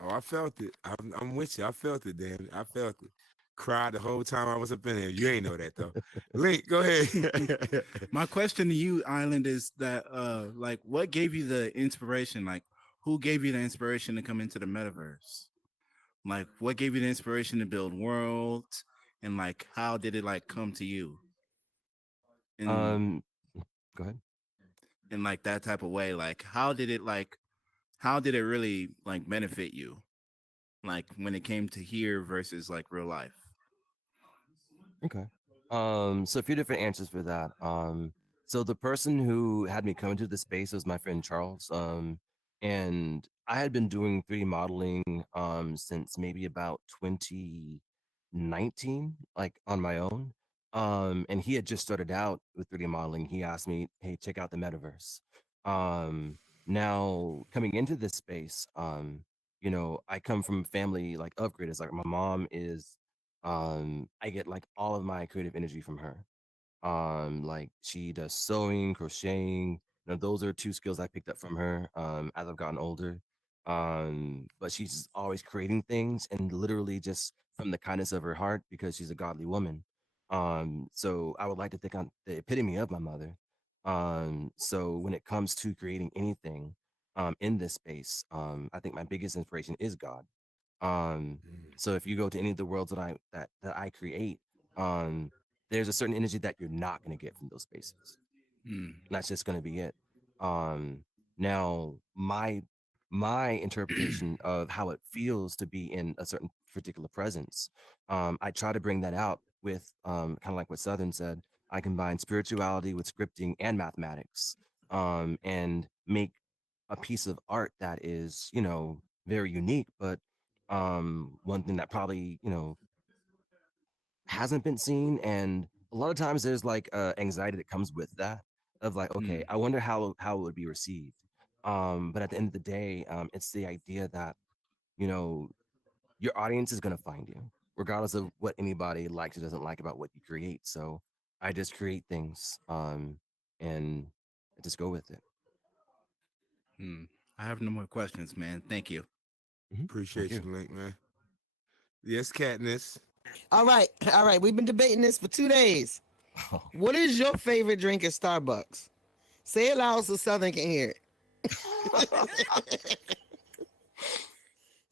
Oh, I felt it. I'm with you. I felt it, damn it. I felt it. Cried the whole time I was up in there. You ain't know that though. Link, go ahead. My question to you, Island, is that like what gave you the inspiration? Like who gave you the inspiration to come into the metaverse? Like what gave you the inspiration to build worlds and like how did it like come to you in Um, Go ahead. in like that type of way? Like how did it really like benefit you? Like when it came to here versus like real life? Okay. So a few different answers for that. So the person who had me come into the space was my friend Charles. And I had been doing 3D modeling since maybe about 2019, like on my own. And he had just started out with 3D modeling. He asked me, "Hey, check out the metaverse." Um, Now coming into this space, I come from a family like of creators. Like my mom is I get like all of my creative energy from her. Like she does sewing, crocheting. Those are two skills I picked up from her as I've gotten older. But she's just always creating things and literally just from the kindness of her heart because she's a godly woman. So I would like to think I'm the epitome of my mother. So when it comes to creating anything in this space, I think my biggest inspiration is God. um Mm, so if you go to any of the worlds that I create, um there's a certain energy that you're not going to get from those spaces. Hmm. That's just going to be it. um Now my interpretation of how it feels to be in a certain particular presence, I try to bring that out with kind of like what Southern said. I combine spirituality with scripting and mathematics, and make a piece of art that is, very unique, but one thing that probably, hasn't been seen. And a lot of times there's like anxiety that comes with that, of like, Hmm. okay, I wonder how it would be received. But at the end of the day, it's the idea that, you know your audience is going to find you regardless of what anybody likes or doesn't like about what you create. So I just create things, and I just go with it. Hmm. I have no more questions, man. Thank you. Thank appreciate you. you, Link, man. Yes, Katniss. All right, all right. We've been debating this for 2 days. What is your favorite drink at Starbucks? Say it loud so Southern can hear it.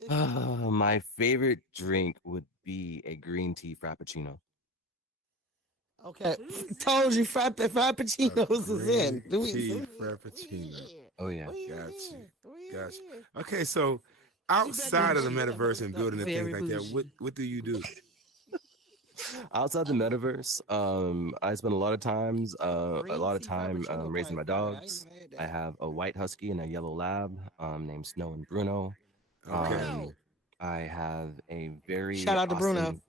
My favorite drink would be a green tea frappuccino. Okay, Who's told you this? A Frappuccinos is in. green Do we? tea We in frappuccino. here. Oh yeah. We in Got you. here. We Got in here. you. Okay, so She better than outside of the me. metaverse and building and things Very like that, what bougie. what do you do? Outside the metaverse, I spend a Green lot of tea time frappuccino raising quite my fire. I ain't dogs. never had I that. have a white husky and a yellow lab, named Snow and Bruno. Okay. Um, Bruno. I have a Shout very out to Bruno. awesome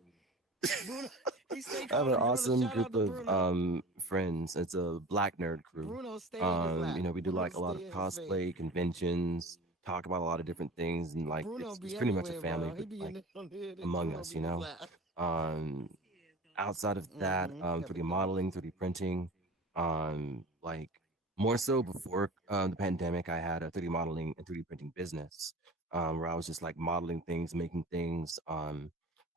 Bruno. He stay I have an calling Bruno. awesome Shout group out to of Bruno. friends. It's a black nerd crew. Bruno stay in his lap. We do Bruno like a lot of stay in his face. cosplay conventions, talk about a lot of different things, and like Bruno it's be pretty much a everywhere, family, bro. He but be in like the, on the and among Bruno us, be in his lap. Um, Outside of that, Mm-hmm. Got 3D the dog. modeling, 3D printing, like more so before the pandemic, I had a 3D modeling and 3D printing business, where I was just like modeling things, making things.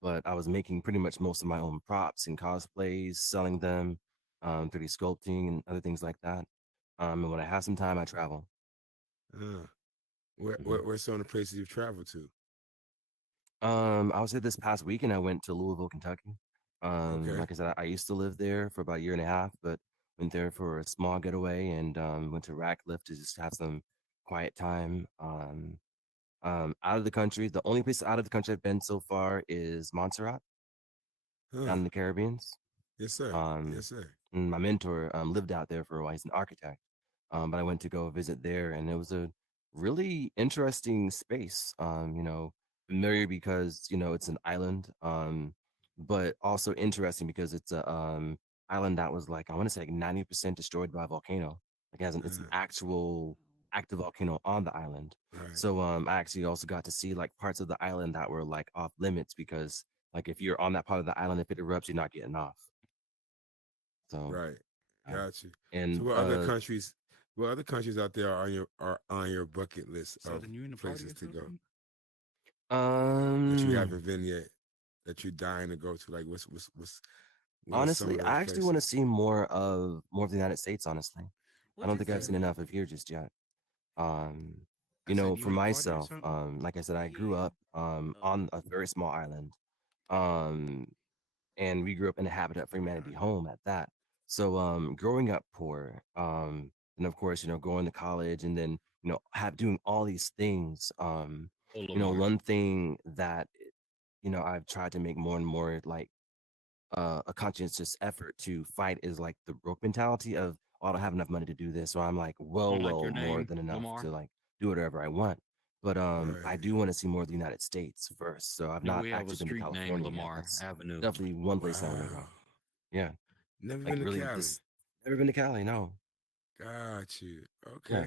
But I was making pretty much most of my own props and cosplays, selling them, 3D sculpting and other things like that. And when I have some time, I travel. Uh, where, Mhm. where where's some of the places you've traveled to? I was there this past weekend. I went to Louisville, Kentucky. Okay. Like I said, I used to live there for about a year and a half, but went there for a small getaway and went to Radcliffe to just have some quiet time. Out of the country, the only place out of the country I've been so far is Montserrat, Huh. down in the Caribbeans. Yes, sir. Um, Yes, sir. and my mentor lived out there for a while. He's an architect. But I went to go visit there, and it was a really interesting space. Familiar because it's an island, but also interesting because it's a island that was like I want to say like 90% destroyed by a volcano. Like it's an Uh, actual active volcano on the island. right. So I actually also got to see like parts of the island that were like off limits because like if you're on that part of the island, if it erupts, you're not getting off. So, Right. uh, Got you. So and what other countries out there are on your bucket list So of then you in the party places or to go something? that you um, haven't been yet, that you're dying to go to? Like what are some honestly, of those I actually want to places? see more of the United States. Honestly, I What don't you think I've say? seen enough of here just yet. Um, I said you for in the party or myself, something? like I said, I grew up Oh, on a very small island. Um, and we grew up in a Habitat for Humanity home at that. So growing up poor, and of course, going to college and then, have doing all these things. Oh, Lamar. One thing that I've tried to make more and more like a conscientious effort to fight is like the broke mentality of, oh, I don't have enough money to do this, so I'm like Like your more name, than enough Lamar. to like do whatever I want. But I Right. do want to see more of the United States first. So I've You know, not we have a actually been to street named California yet. Lamar That's Avenue. definitely one place I want to Wow. go. Yeah, Never like been to really, Cali. this never been to Cali. No, Got you. yeah. Okay.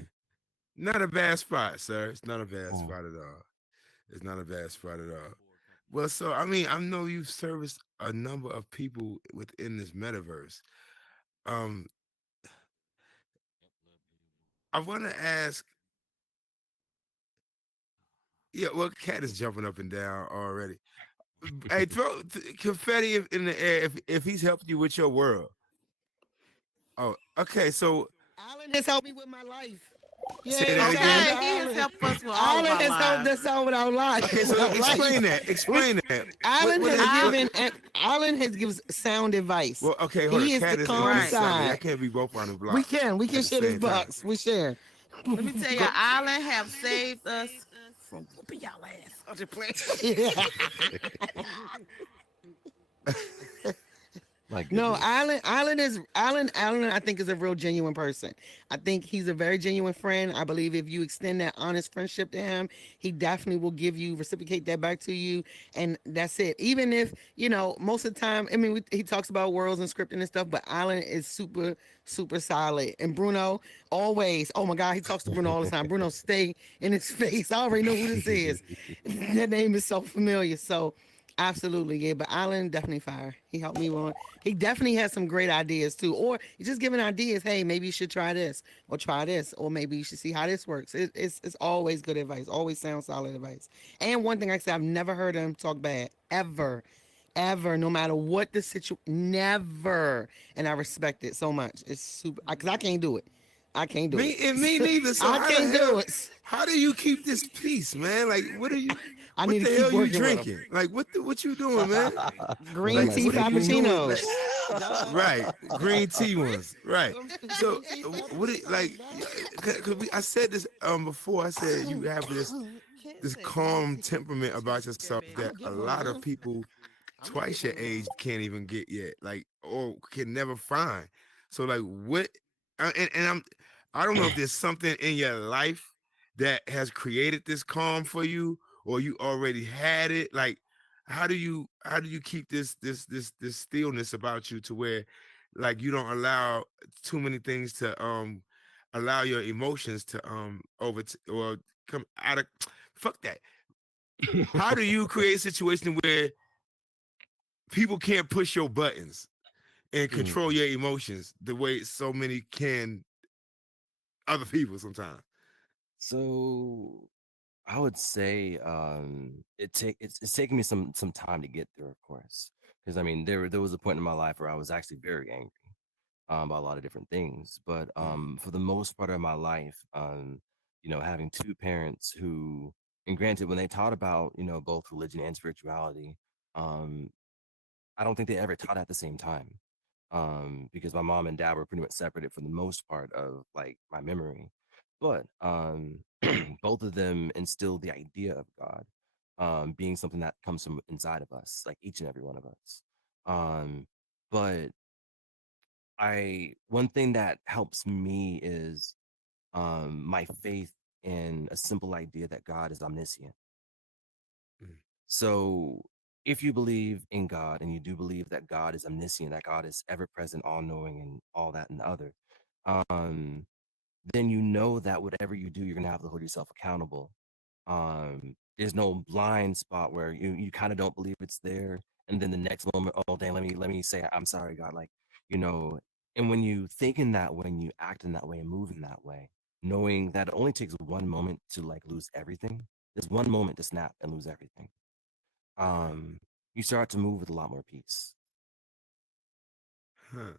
Not a bad spot, sir. It's not a bad Oh. spot at all. It's not a bad spot at all. Well, so I mean, I know you've serviced a number of people within this metaverse. Um, I want to ask, yeah, well, cat is jumping up and down already. Hey, throw confetti in the air if he's helped you with your world. Oh, okay. So Alan has helped me with my life. say Yay, that shout out again. to okay. He has Alan. helped us with all of Alan our has helped lives. us out with our life. Okay, so Our explain life. that. We, Explain that. Alan What has is I, what? given Alan has given sound advice. Well, okay, hold on. He is the Cat is calm right. inside. Y'all side. can't be both on the We block can at the share this same time. box. We share. Let me tell you, Go. Island have saved us from whooping y'all ass. I'm just playing. My No, goodness. Alan I think is a real genuine person. I think he's a very genuine friend. I believe if you extend that honest friendship to him, he definitely will give you reciprocate that back to you, and that's it. Even if, most of the time, I mean, he talks about worlds and scripting and stuff, but Alan is super solid. And Bruno always, oh my God, he talks to Bruno all the time. Bruno, stay in his face. I already know who this is. That name is so familiar. So absolutely, yeah. But Alan definitely fire. He helped me with. He definitely has some great ideas too. Or he's just giving ideas. Hey, maybe you should try this, or try this, or maybe you should see how this works. It's always good advice. Always sound solid advice. And one thing I said, I've never heard him talk bad ever, ever. No matter what the situation, never. And I respect it so much. It's super. Cause I can't do it. I can't do Me it. neither. So I how the can't hell? do it. How do you keep this peace, man? Like, I what need to the keep hell you working with him. drinking? Like, what you doing, man? What Green am Like, I tea what are you smoking? doing? Like, frappuccinos. Duh. right, green tea Green. ones, right? So, Green tea what frappuccinos. I said this before. I said you have Kid this said green calm tea temperament about yourself frappuccino. I'm that gonna a get one of lot of them. people I'm gonna get twice your one of age them. can't even get yet, like, or can never find. So like what I don't know if there's something in your life that has created this calm for you, or you already had it. Like, how do you keep this stillness about you to where like you don't allow too many things to allow your emotions to or come out of fuck that. How do you create a situation where people can't push your buttons and Hmm. control your emotions the way so many can other people sometimes? So I would say it's taking me some time to get there, of course, because I mean there was a point in my life where I was actually very angry about a lot of different things, but Mm, for the most part of my life, having two parents who, and granted, when they taught about both religion and spirituality, um, I don't think they ever taught at the same time, because my mom and dad were pretty much separated for the most part of like my memory, but both of them instilled the idea of God, being something that comes from inside of us, like each and every one of us. Um, but one thing that helps me is my faith in a simple idea that God is omniscient. mm, So if you believe in God and you do believe that God is omniscient, that God is ever present, all knowing, and all that and the other, um, then you know that whatever you do, you're gonna have to hold yourself accountable. There's no blind spot where you kind of don't believe it's there, and then the next moment, oh dang, let me say I'm sorry, God. Like, And when you think in that way and you act in that way and move in that way, knowing that it only takes one moment to like lose everything, there's one moment to snap and lose everything. Wow. You start to move with a lot more peace. Huh.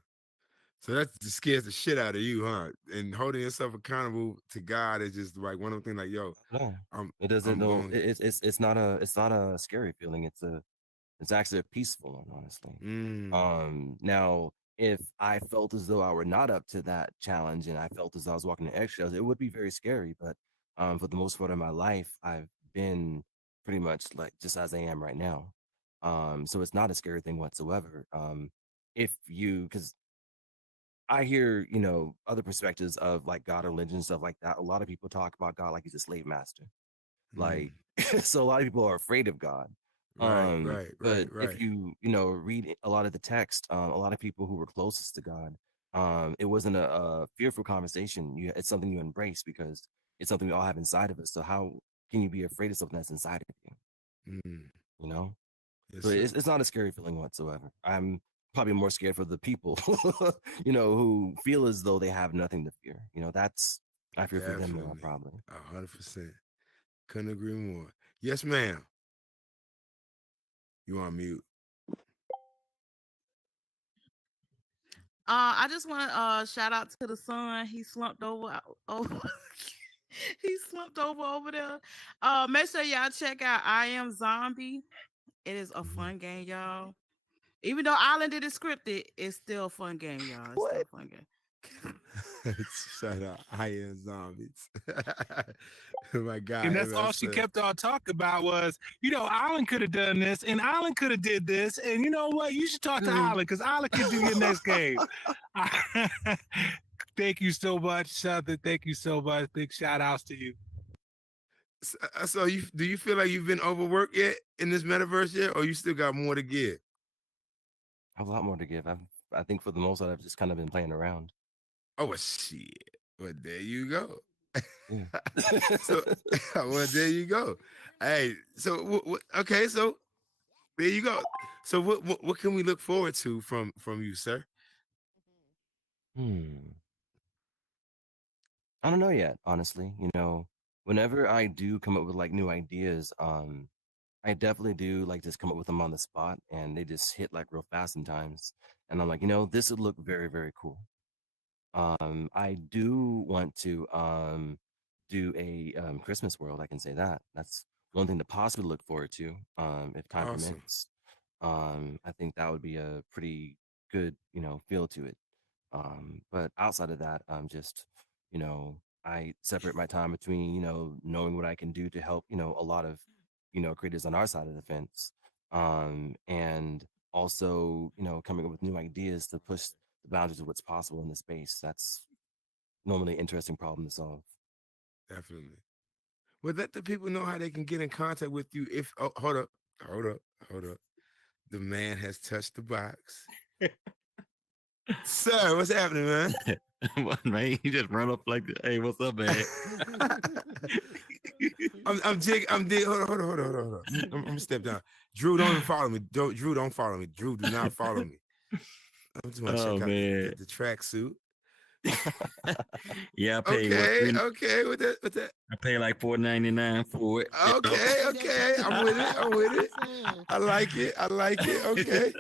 So that just scares the shit out of you, huh? And holding yourself accountable to God is just like one of the things. Like, yo, No, I'm it doesn't. I'm No, going. it's not a scary feeling. It's actually a peaceful one, honestly. Mm, Now, if I felt as though I were not up to that challenge and I felt as though I was walking in eggshells, it would be very scary. But for the most part of my life, I've been pretty much like just as I am right now. So it's not a scary thing whatsoever. If you, because I hear, other perspectives of like God or religion and stuff like that. A lot of people talk about God like he's a slave master. mm. Like, so a lot of people are afraid of God. Right, right, But right, if right. read a lot of the text, a lot of people who were closest to God, it wasn't a fearful conversation. It's something you embrace because it's something we all have inside of us. So how can you be afraid of something that's inside of you? Mm. You know? Yes, So sir. it's not a scary feeling whatsoever. I'm probably more scared for the people, who feel as though they have nothing to fear. That's I fear for them more Definitely, probably. 100%. Couldn't agree more. Yes, ma'am. You on mute? I just want to shout out to the son. He slumped over. Over. He slumped over there. Make sure y'all check out I Am Zombie. It is a Mhm. fun game, y'all. Even though Island did it scripted, it's still a fun game, y'all. It's still What? a fun game. Shout out, I am zombies. My And God, that's all she kept on talking about was, Alan could have done this and Alan could have did this. And you know what? You should talk to Alan because Alan could do your next game. Thank you so much, Shanta. Thank you so much. Big shout outs to you. So do you feel like you've been overworked yet in this metaverse yet, or you still got more to give? I have a lot more to give. I think for the most part, I've just kind of been playing around. Oh well, shit. Well, there you go. Yeah. So, well, there you go. Hey, so okay, so there you go. So what can we look forward to from you, sir? Hmm. I don't know yet, honestly. Whenever I do come up with like new ideas, I definitely do like just come up with them on the spot and they just hit like real fast sometimes. And I'm like, this would look very, very cool. I do want to do a Christmas world. I can say that. That's one thing to possibly look forward to, if time Awesome. permits. I think that would be a pretty good, feel to it. But outside of that, you know, I separate my time between, knowing what I can do to help, a lot of, creators on our side of the fence. And also, coming up with new ideas to push the boundaries of what's possible in the space. That's normally an interesting problem to solve. Definitely. Well, let the people know how they can get in contact with you. If hold up, hold up. The man has touched the box. Sir, what's happening, man? What, man? You just run up like, hey, what's up, man? I'm dig. Hold on. I'm gonna step down. Drew, don't even follow me. Drew, don't follow me. Drew, do not follow me. I'm just want to Oh check out man. the track suit. Yeah, I pay what Okay, three, okay. With that. I pay like $4.99 for it. Okay. I'm with it. I'm with it. I like it. I like it. Okay.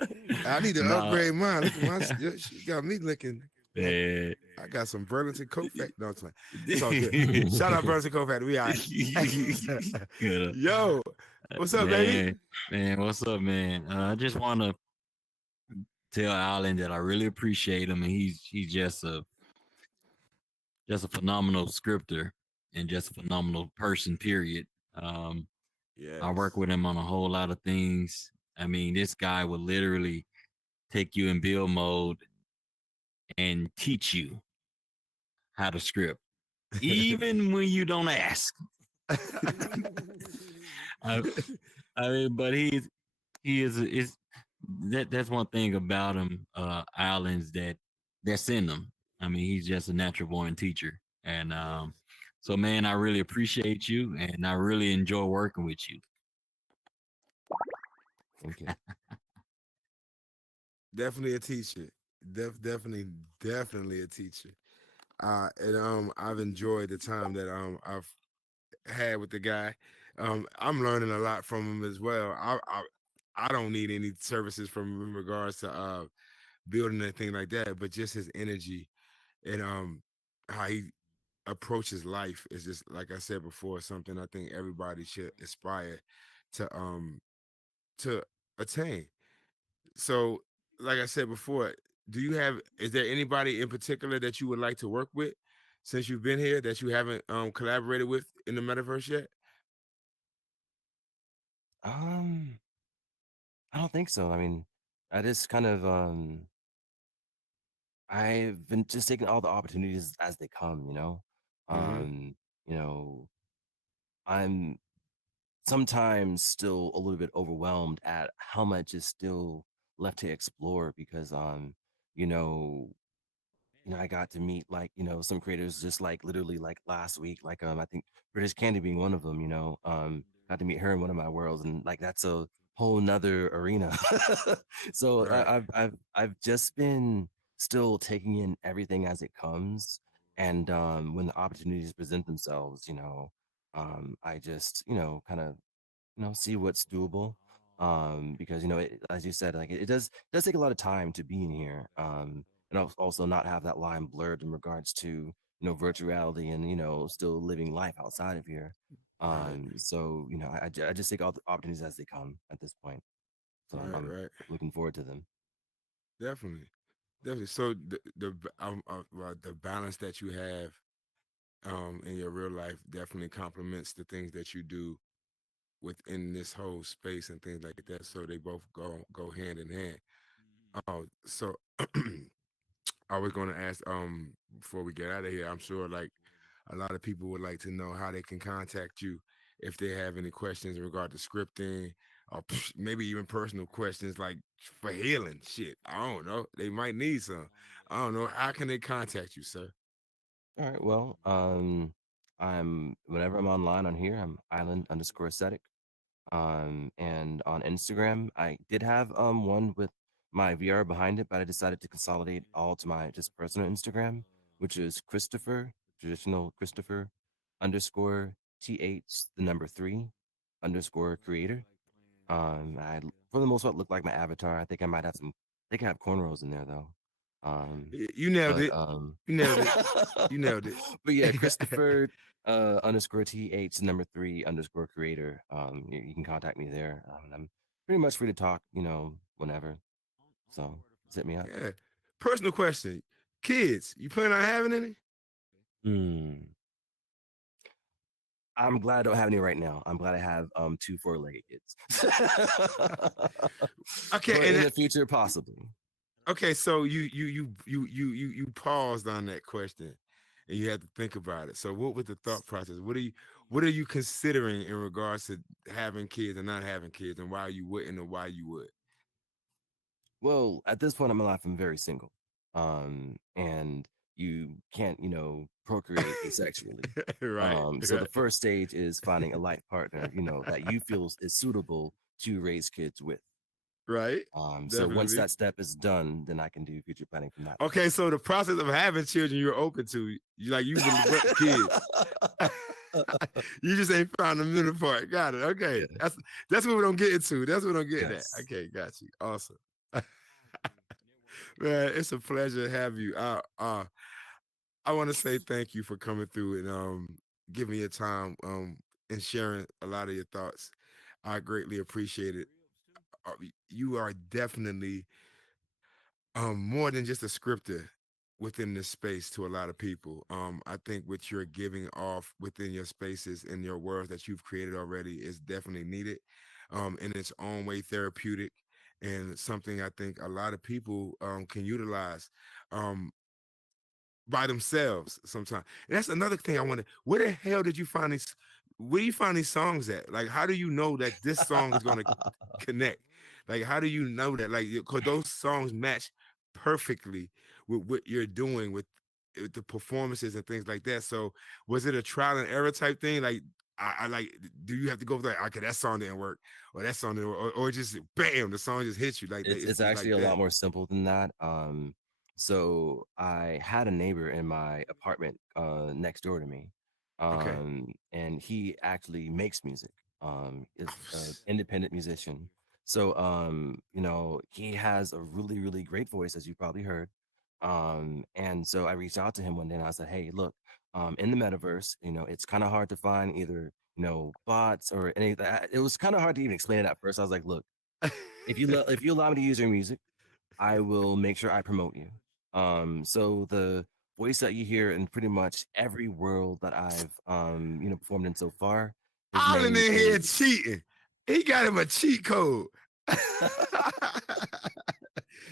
I need to Nah, upgrade mine. Look at my. She got me looking like man. I got some Burlington Coat Factory. No, it's all good. Shout out Burlington Coat Factory. We all right. Good. Yo, what's up, baby? Man, what's up, man? I just want to tell Alan that I really appreciate him, and he's just a phenomenal scripter and just a phenomenal person. Period. Um, I work Yes. with him on a whole lot of things. I mean, this guy would literally take you in build mode and teach you how to script, even when you don't ask. I, I mean, but he is that's one thing about him, Allen's that's in him. I mean, he's just a natural born teacher, and so man, I really appreciate you, and I really enjoy working with you. Thank you. Definitely a teacher. definitely a teacher. And I've enjoyed the time that I've had with the guy. I'm learning a lot from him as well. I don't need any services from him in regards to building anything like that, but just his energy and how he approaches life is just like I said before, something I think everybody should aspire to um to attain. So, like I said before, is there anybody in particular that you would like to work with since you've been here that you haven't collaborated with in the metaverse yet? Um, I don't think so. I mean, I just kind of I've been just taking all the opportunities as they come, you know. Mm-hmm. Um, you know, I'm sometimes still a little bit overwhelmed at how much is still left to explore because you know, I got to meet like, some creators just like literally like last week, like I think British Candy being one of them, got to meet her in one of my worlds and like that's a whole nother arena. So Right. I've just been still taking in everything as it comes. And when the opportunities present themselves, I just, kind of see what's doable. Because as you said, like it does take a lot of time to be in here. And also not have that line blurred in regards to virtual reality and still living life outside of here. Right. So I just take all the opportunities as they come at this point. So Right. I'm Right. looking forward to them. Definitely. Definitely. So the balance that you have in your real life definitely complements the things that you do within this whole space and things like that. So they both go hand in hand. So I was going to ask before we get out of here. I'm sure like a lot of people would like to know how they can contact you if they have any questions in regard to scripting or maybe even personal questions like for healing shit. I don't know. They might need some. I don't know. How can they contact you, sir? All right. Well, I'm whenever I'm online on here, I'm island_aesthetic. And on Instagram, I did have one with my VR behind it, but I decided to consolidate all to my just personal Instagram, which is Christopher, traditional Christopher underscore th the number three underscore creator. I for the most part look like my avatar. I think I might have some. I think I have cornrows in there though. Um, You nailed but it. You nailed it. You nailed it. but yeah, Christopher underscore th number three underscore creator. You can contact me there. I'm pretty much free to talk, whenever. So just hit me up. Yeah. Personal question. Kids, you plan on having any? Hmm. I'm glad I don't have any right now. I'm glad I have two four-legged kids. Okay, But and in the future, possibly. okay, so you paused on that question and you had to think about it. So what was the thought process? What are you considering in regards to having kids and not having kids and why you wouldn't or why you would? Well, at this point in my life, I'm very single. And you can't, procreate asexually. Right, So the right, first stage is finding a life partner, that you feel is suitable to raise kids with. right. So once Definitely. that step is done, then I can do future planning from that point. Okay, so the process of having children you're open to, you like you would want kids. You just ain't found the middle part. Got it. Okay. Yeah. That's what we don't get into. That's what I'm getting at. Yes. Okay, got you. Awesome. Man, it's a pleasure to have you. I want to say thank you for coming through and giving me your time and sharing a lot of your thoughts. I greatly appreciate it. You are definitely more than just a scripter within this space to a lot of people. I think what you're giving off within your spaces and your worlds that you've created already is definitely needed, in its own way therapeutic and something I think a lot of people can utilize. Um, by themselves sometimes. And that's another thing I wonder. Where the hell did you find these? Where do you find these songs at? Like, how do you know that this song is going to connect? Like, how do you know that? Like, because those songs match perfectly with what you're doing with the performances and things like that. So, was it a trial and error type thing? Like, I like, do you have to go like, okay, that song didn't work, or that song didn't work, or just bam, the song just hits you like that. It's It's it's just actually like a that, lot more simple than that. So I had a neighbor in my apartment next door to me, Okay. and he actually makes music. Is an independent musician. So he has a really really great voice, as you probably heard. And so I reached out to him one day and I said, "Hey, look, in the metaverse, it's kind of hard to find either bots or anything. It was kind of hard to even explain it at first. I was like, look, if you allow me to use your music, I will make sure I promote you. So the voice that you hear in pretty much every world that I've performed in so far, his Island name in here is cheating. He got him a cheat code.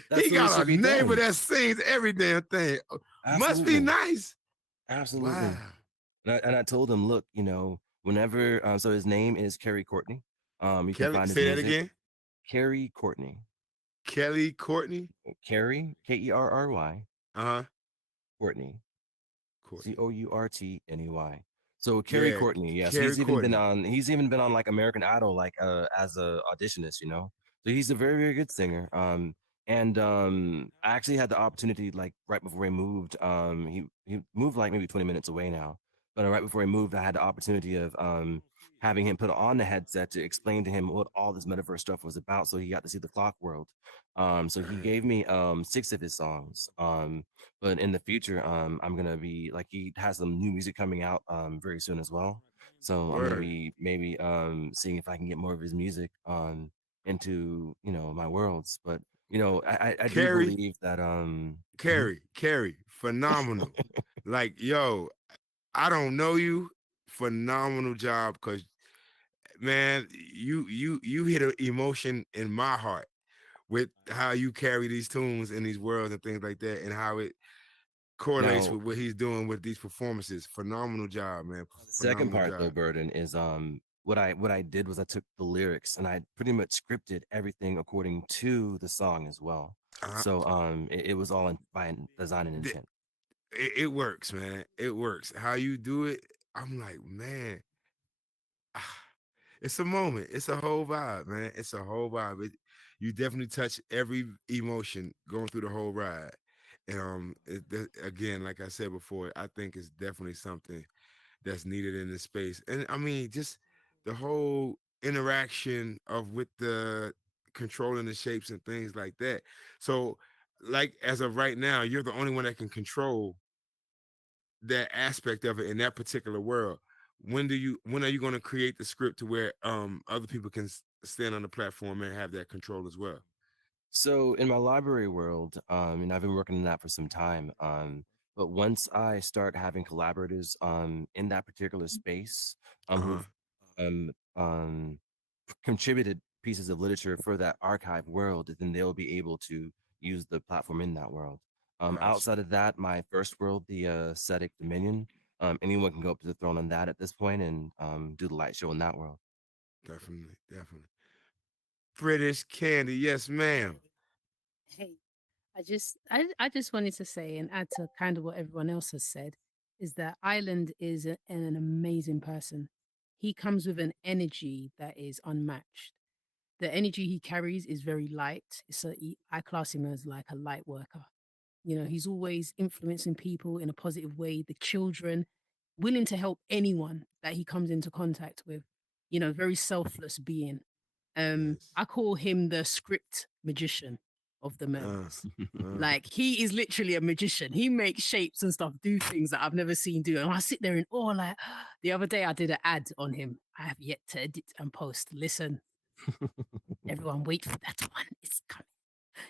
that's He the way it got should a be neighbor done. that sings every damn thing. Must be Absolutely. nice. Wow. Absolutely. And I told him, look, whenever so his name is Kerry Courtney. You can Kelly, find his say that music. again. Kerry Courtney. Kelly Courtney. Kerry, Kerry, Uh huh. Courtney. Courtney. Courtney. So Kerry Yeah, Courtney, yes, Kerry Courtney. he's even been on like American Idol, like as a auditionist, So he's a very, very good singer. And I actually had the opportunity like right before he moved. He moved like maybe 20 minutes away now. But right before he moved, I had the opportunity of having him put on the headset to explain to him what all this metaverse stuff was about. So he got to see the clock world. So he Dang. gave me six of his songs. But in the future, I'm gonna be like he has some new music coming out very soon as well. So I'm gonna Word. be maybe seeing if I can get more of his music into my worlds. But I do Kerry, believe that mhm. Kerry, phenomenal. Like, yo, I don't know you. Phenomenal job, because man, you hit an emotion in my heart with how you carry these tunes in these worlds and things like that, and how it correlates Now with what he's doing with these performances. Phenomenal job, man. the second Phenomenal part though, job. Burden, is what I did was I took the lyrics and I pretty much scripted everything according to the song as well. Uh, So it was all by design and intent. it works, man. It works. How you do it, I'm like, man, ah, it's a moment. It's a whole vibe, man. It's a whole vibe. You definitely touch every emotion going through the whole ride. And again, like I said before, I think it's definitely something that's needed in this space. And I mean, just the whole interaction of with the controlling the shapes and things like that. So, like as of right now, you're the only one that can control that aspect of it in that particular world. When are you going to create the script to where other people can stand on the platform and have that control as well? So in my library world, and I've been working on that for some time. But once I start having collaborators in that particular space, Uh-huh. who've contributed pieces of literature for that archive world, then they'll be able to use the platform in that world. Gotcha. Outside of that, my first world, the Ascetic Dominion, anyone can go up to the throne on that at this point and do the light show in that world. Definitely, definitely. British Candy, yes, ma'am. Hey, I just wanted to say and add to kind of what everyone else has said is that Island is an amazing person. He comes with an energy that is unmatched. The energy he carries is very light. I class him as like a light worker. He's always influencing people in a positive way, the children, willing to help anyone that he comes into contact with, very selfless being. Yes. I call him the script magician of the Uh, metaverse. uh. Like he is literally a magician. He makes shapes and stuff, do things that I've never seen do. And I sit there in awe, like the other day I did an ad on him. I have yet to edit and post. Listen, everyone wait for that one. It's coming.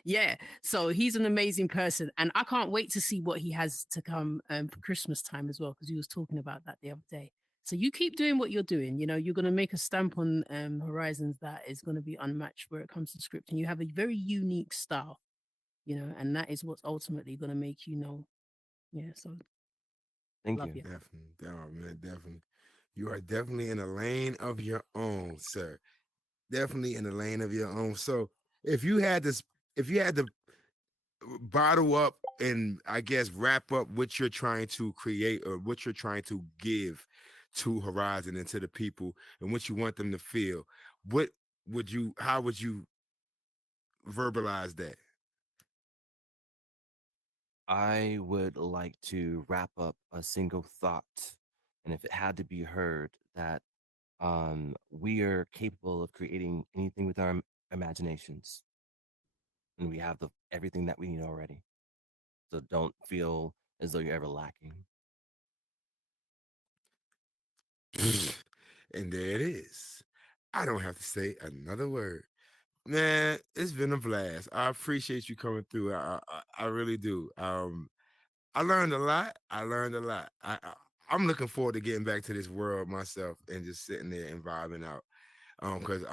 Yeah. So he's an amazing person. And I can't wait to see what he has to come for Christmas time as well, because he was talking about that the other day. So you keep doing what you're doing. You're going to make a stamp on Horizons that is going to be unmatched where it comes to script. And you have a very unique style, and that is what's ultimately going to make you know. Yeah. So Thank love you. you. Definitely. Oh, man, definitely. You are definitely in a lane of your own, sir. Definitely in a lane of your own. So if you had to bottle up and I guess wrap up what you're trying to create or what you're trying to give to Horizon and to the people and what you want them to feel, what how would you verbalize that? I would like to wrap up a single thought, and if it had to be heard, that we are capable of creating anything with our imaginations, and we have the everything that we need already. So don't feel as though you're ever lacking. And there it is. I don't have to say another word. Man, it's been a blast. I appreciate you coming through. I really do. I learned a lot. I'm looking forward to getting back to this world myself and just sitting there and vibing out. Because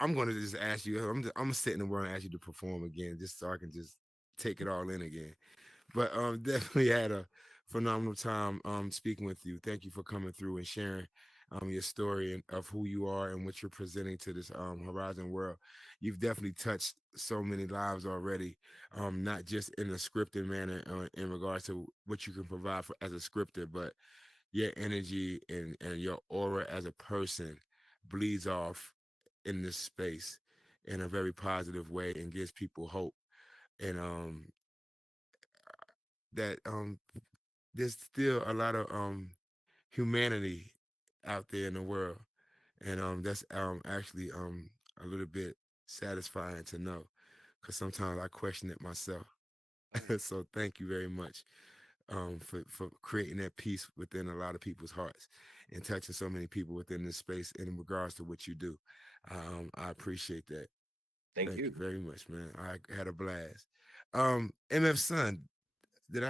I'm going to just ask you. I'm gonna sit in the world and ask you to perform again, just so I can just take it all in again. But definitely had a phenomenal time speaking with you. Thank you for coming through and sharing your story and of who you are and what you're presenting to this Horizon world. You've definitely touched so many lives already, not just in a scripted manner in regards to what you can provide for as a scripter, but your energy and your aura as a person bleeds off in this space in a very positive way and gives people hope. And that there's still a lot of humanity out there in the world, and that's actually a little bit satisfying to know, because sometimes I question it myself. So thank you very much for creating that peace within a lot of people's hearts and touching so many people within this space in regards to what you do. I appreciate that. Thank Thank you. you very much, man. I had a blast. MF Son, did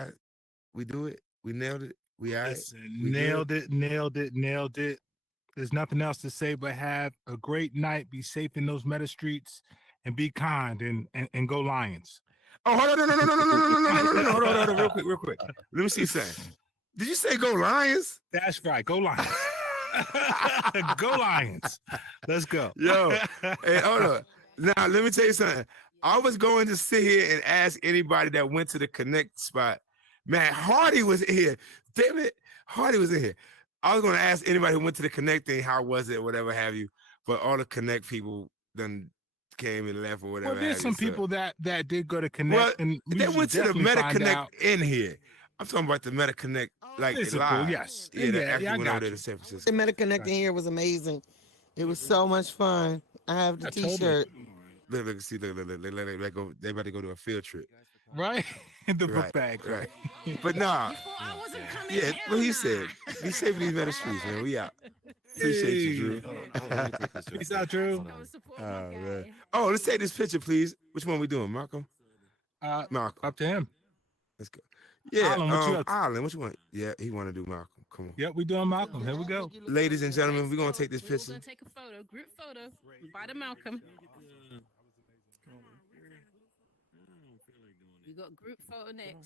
we do it? We nailed it. We all right? Listen, We good? nailed it. There's nothing else to say but have a great night. Be safe in those meta streets and be kind and go Lions. Oh, hold on, no, hold on, real quick. Let me see something. Did you say go Lions? That's right. Go Lions. Go Lions. Let's go. Yo, hey, hold on. Now, let me tell you something. I was going to sit here and ask anybody that went to the Connect spot. Man, Hardy was here. Damn it. Hardy was in here. I was going to ask anybody who went to the Connect thing, how was it, whatever have you. But all the Connect people then came and left or whatever. Well, there's have some you, so. people that did go to Connect, Well, and we they should went to the definitely Meta find Connect out. in here. I'm talking about the Meta Connect, like Physical, live. yes. Yeah, that Yeah, actually I went got over there you. to San The Francisco. Meta Connect in here was amazing. It was so much fun. I have the Yeah, T-shirt. totally. Look, see, look, they go. They about to go to a field trip. Right? In the book Right, bag, right. right? But nah, You thought I wasn't coming? yeah, Hell what he nah. said. Be safe in these metal streets, man. We out. Appreciate you, Drew. Let me take this. real Peace quick. out, Drew. Hold Go on. support Oh, my man. guy. Oh, let's take this picture, please. Which one we doing, Malcolm? Malcolm. Up to him. Let's go. Yeah, Alan, what you up to? Island. What you want? Yeah, he want to do Malcolm. Come on, Yep, we doing Malcolm. Here we go. ladies and gentlemen, Let's we're gonna go. take this We're all picture. gonna take a photo, group photo, by the Malcolm. We got group photo next.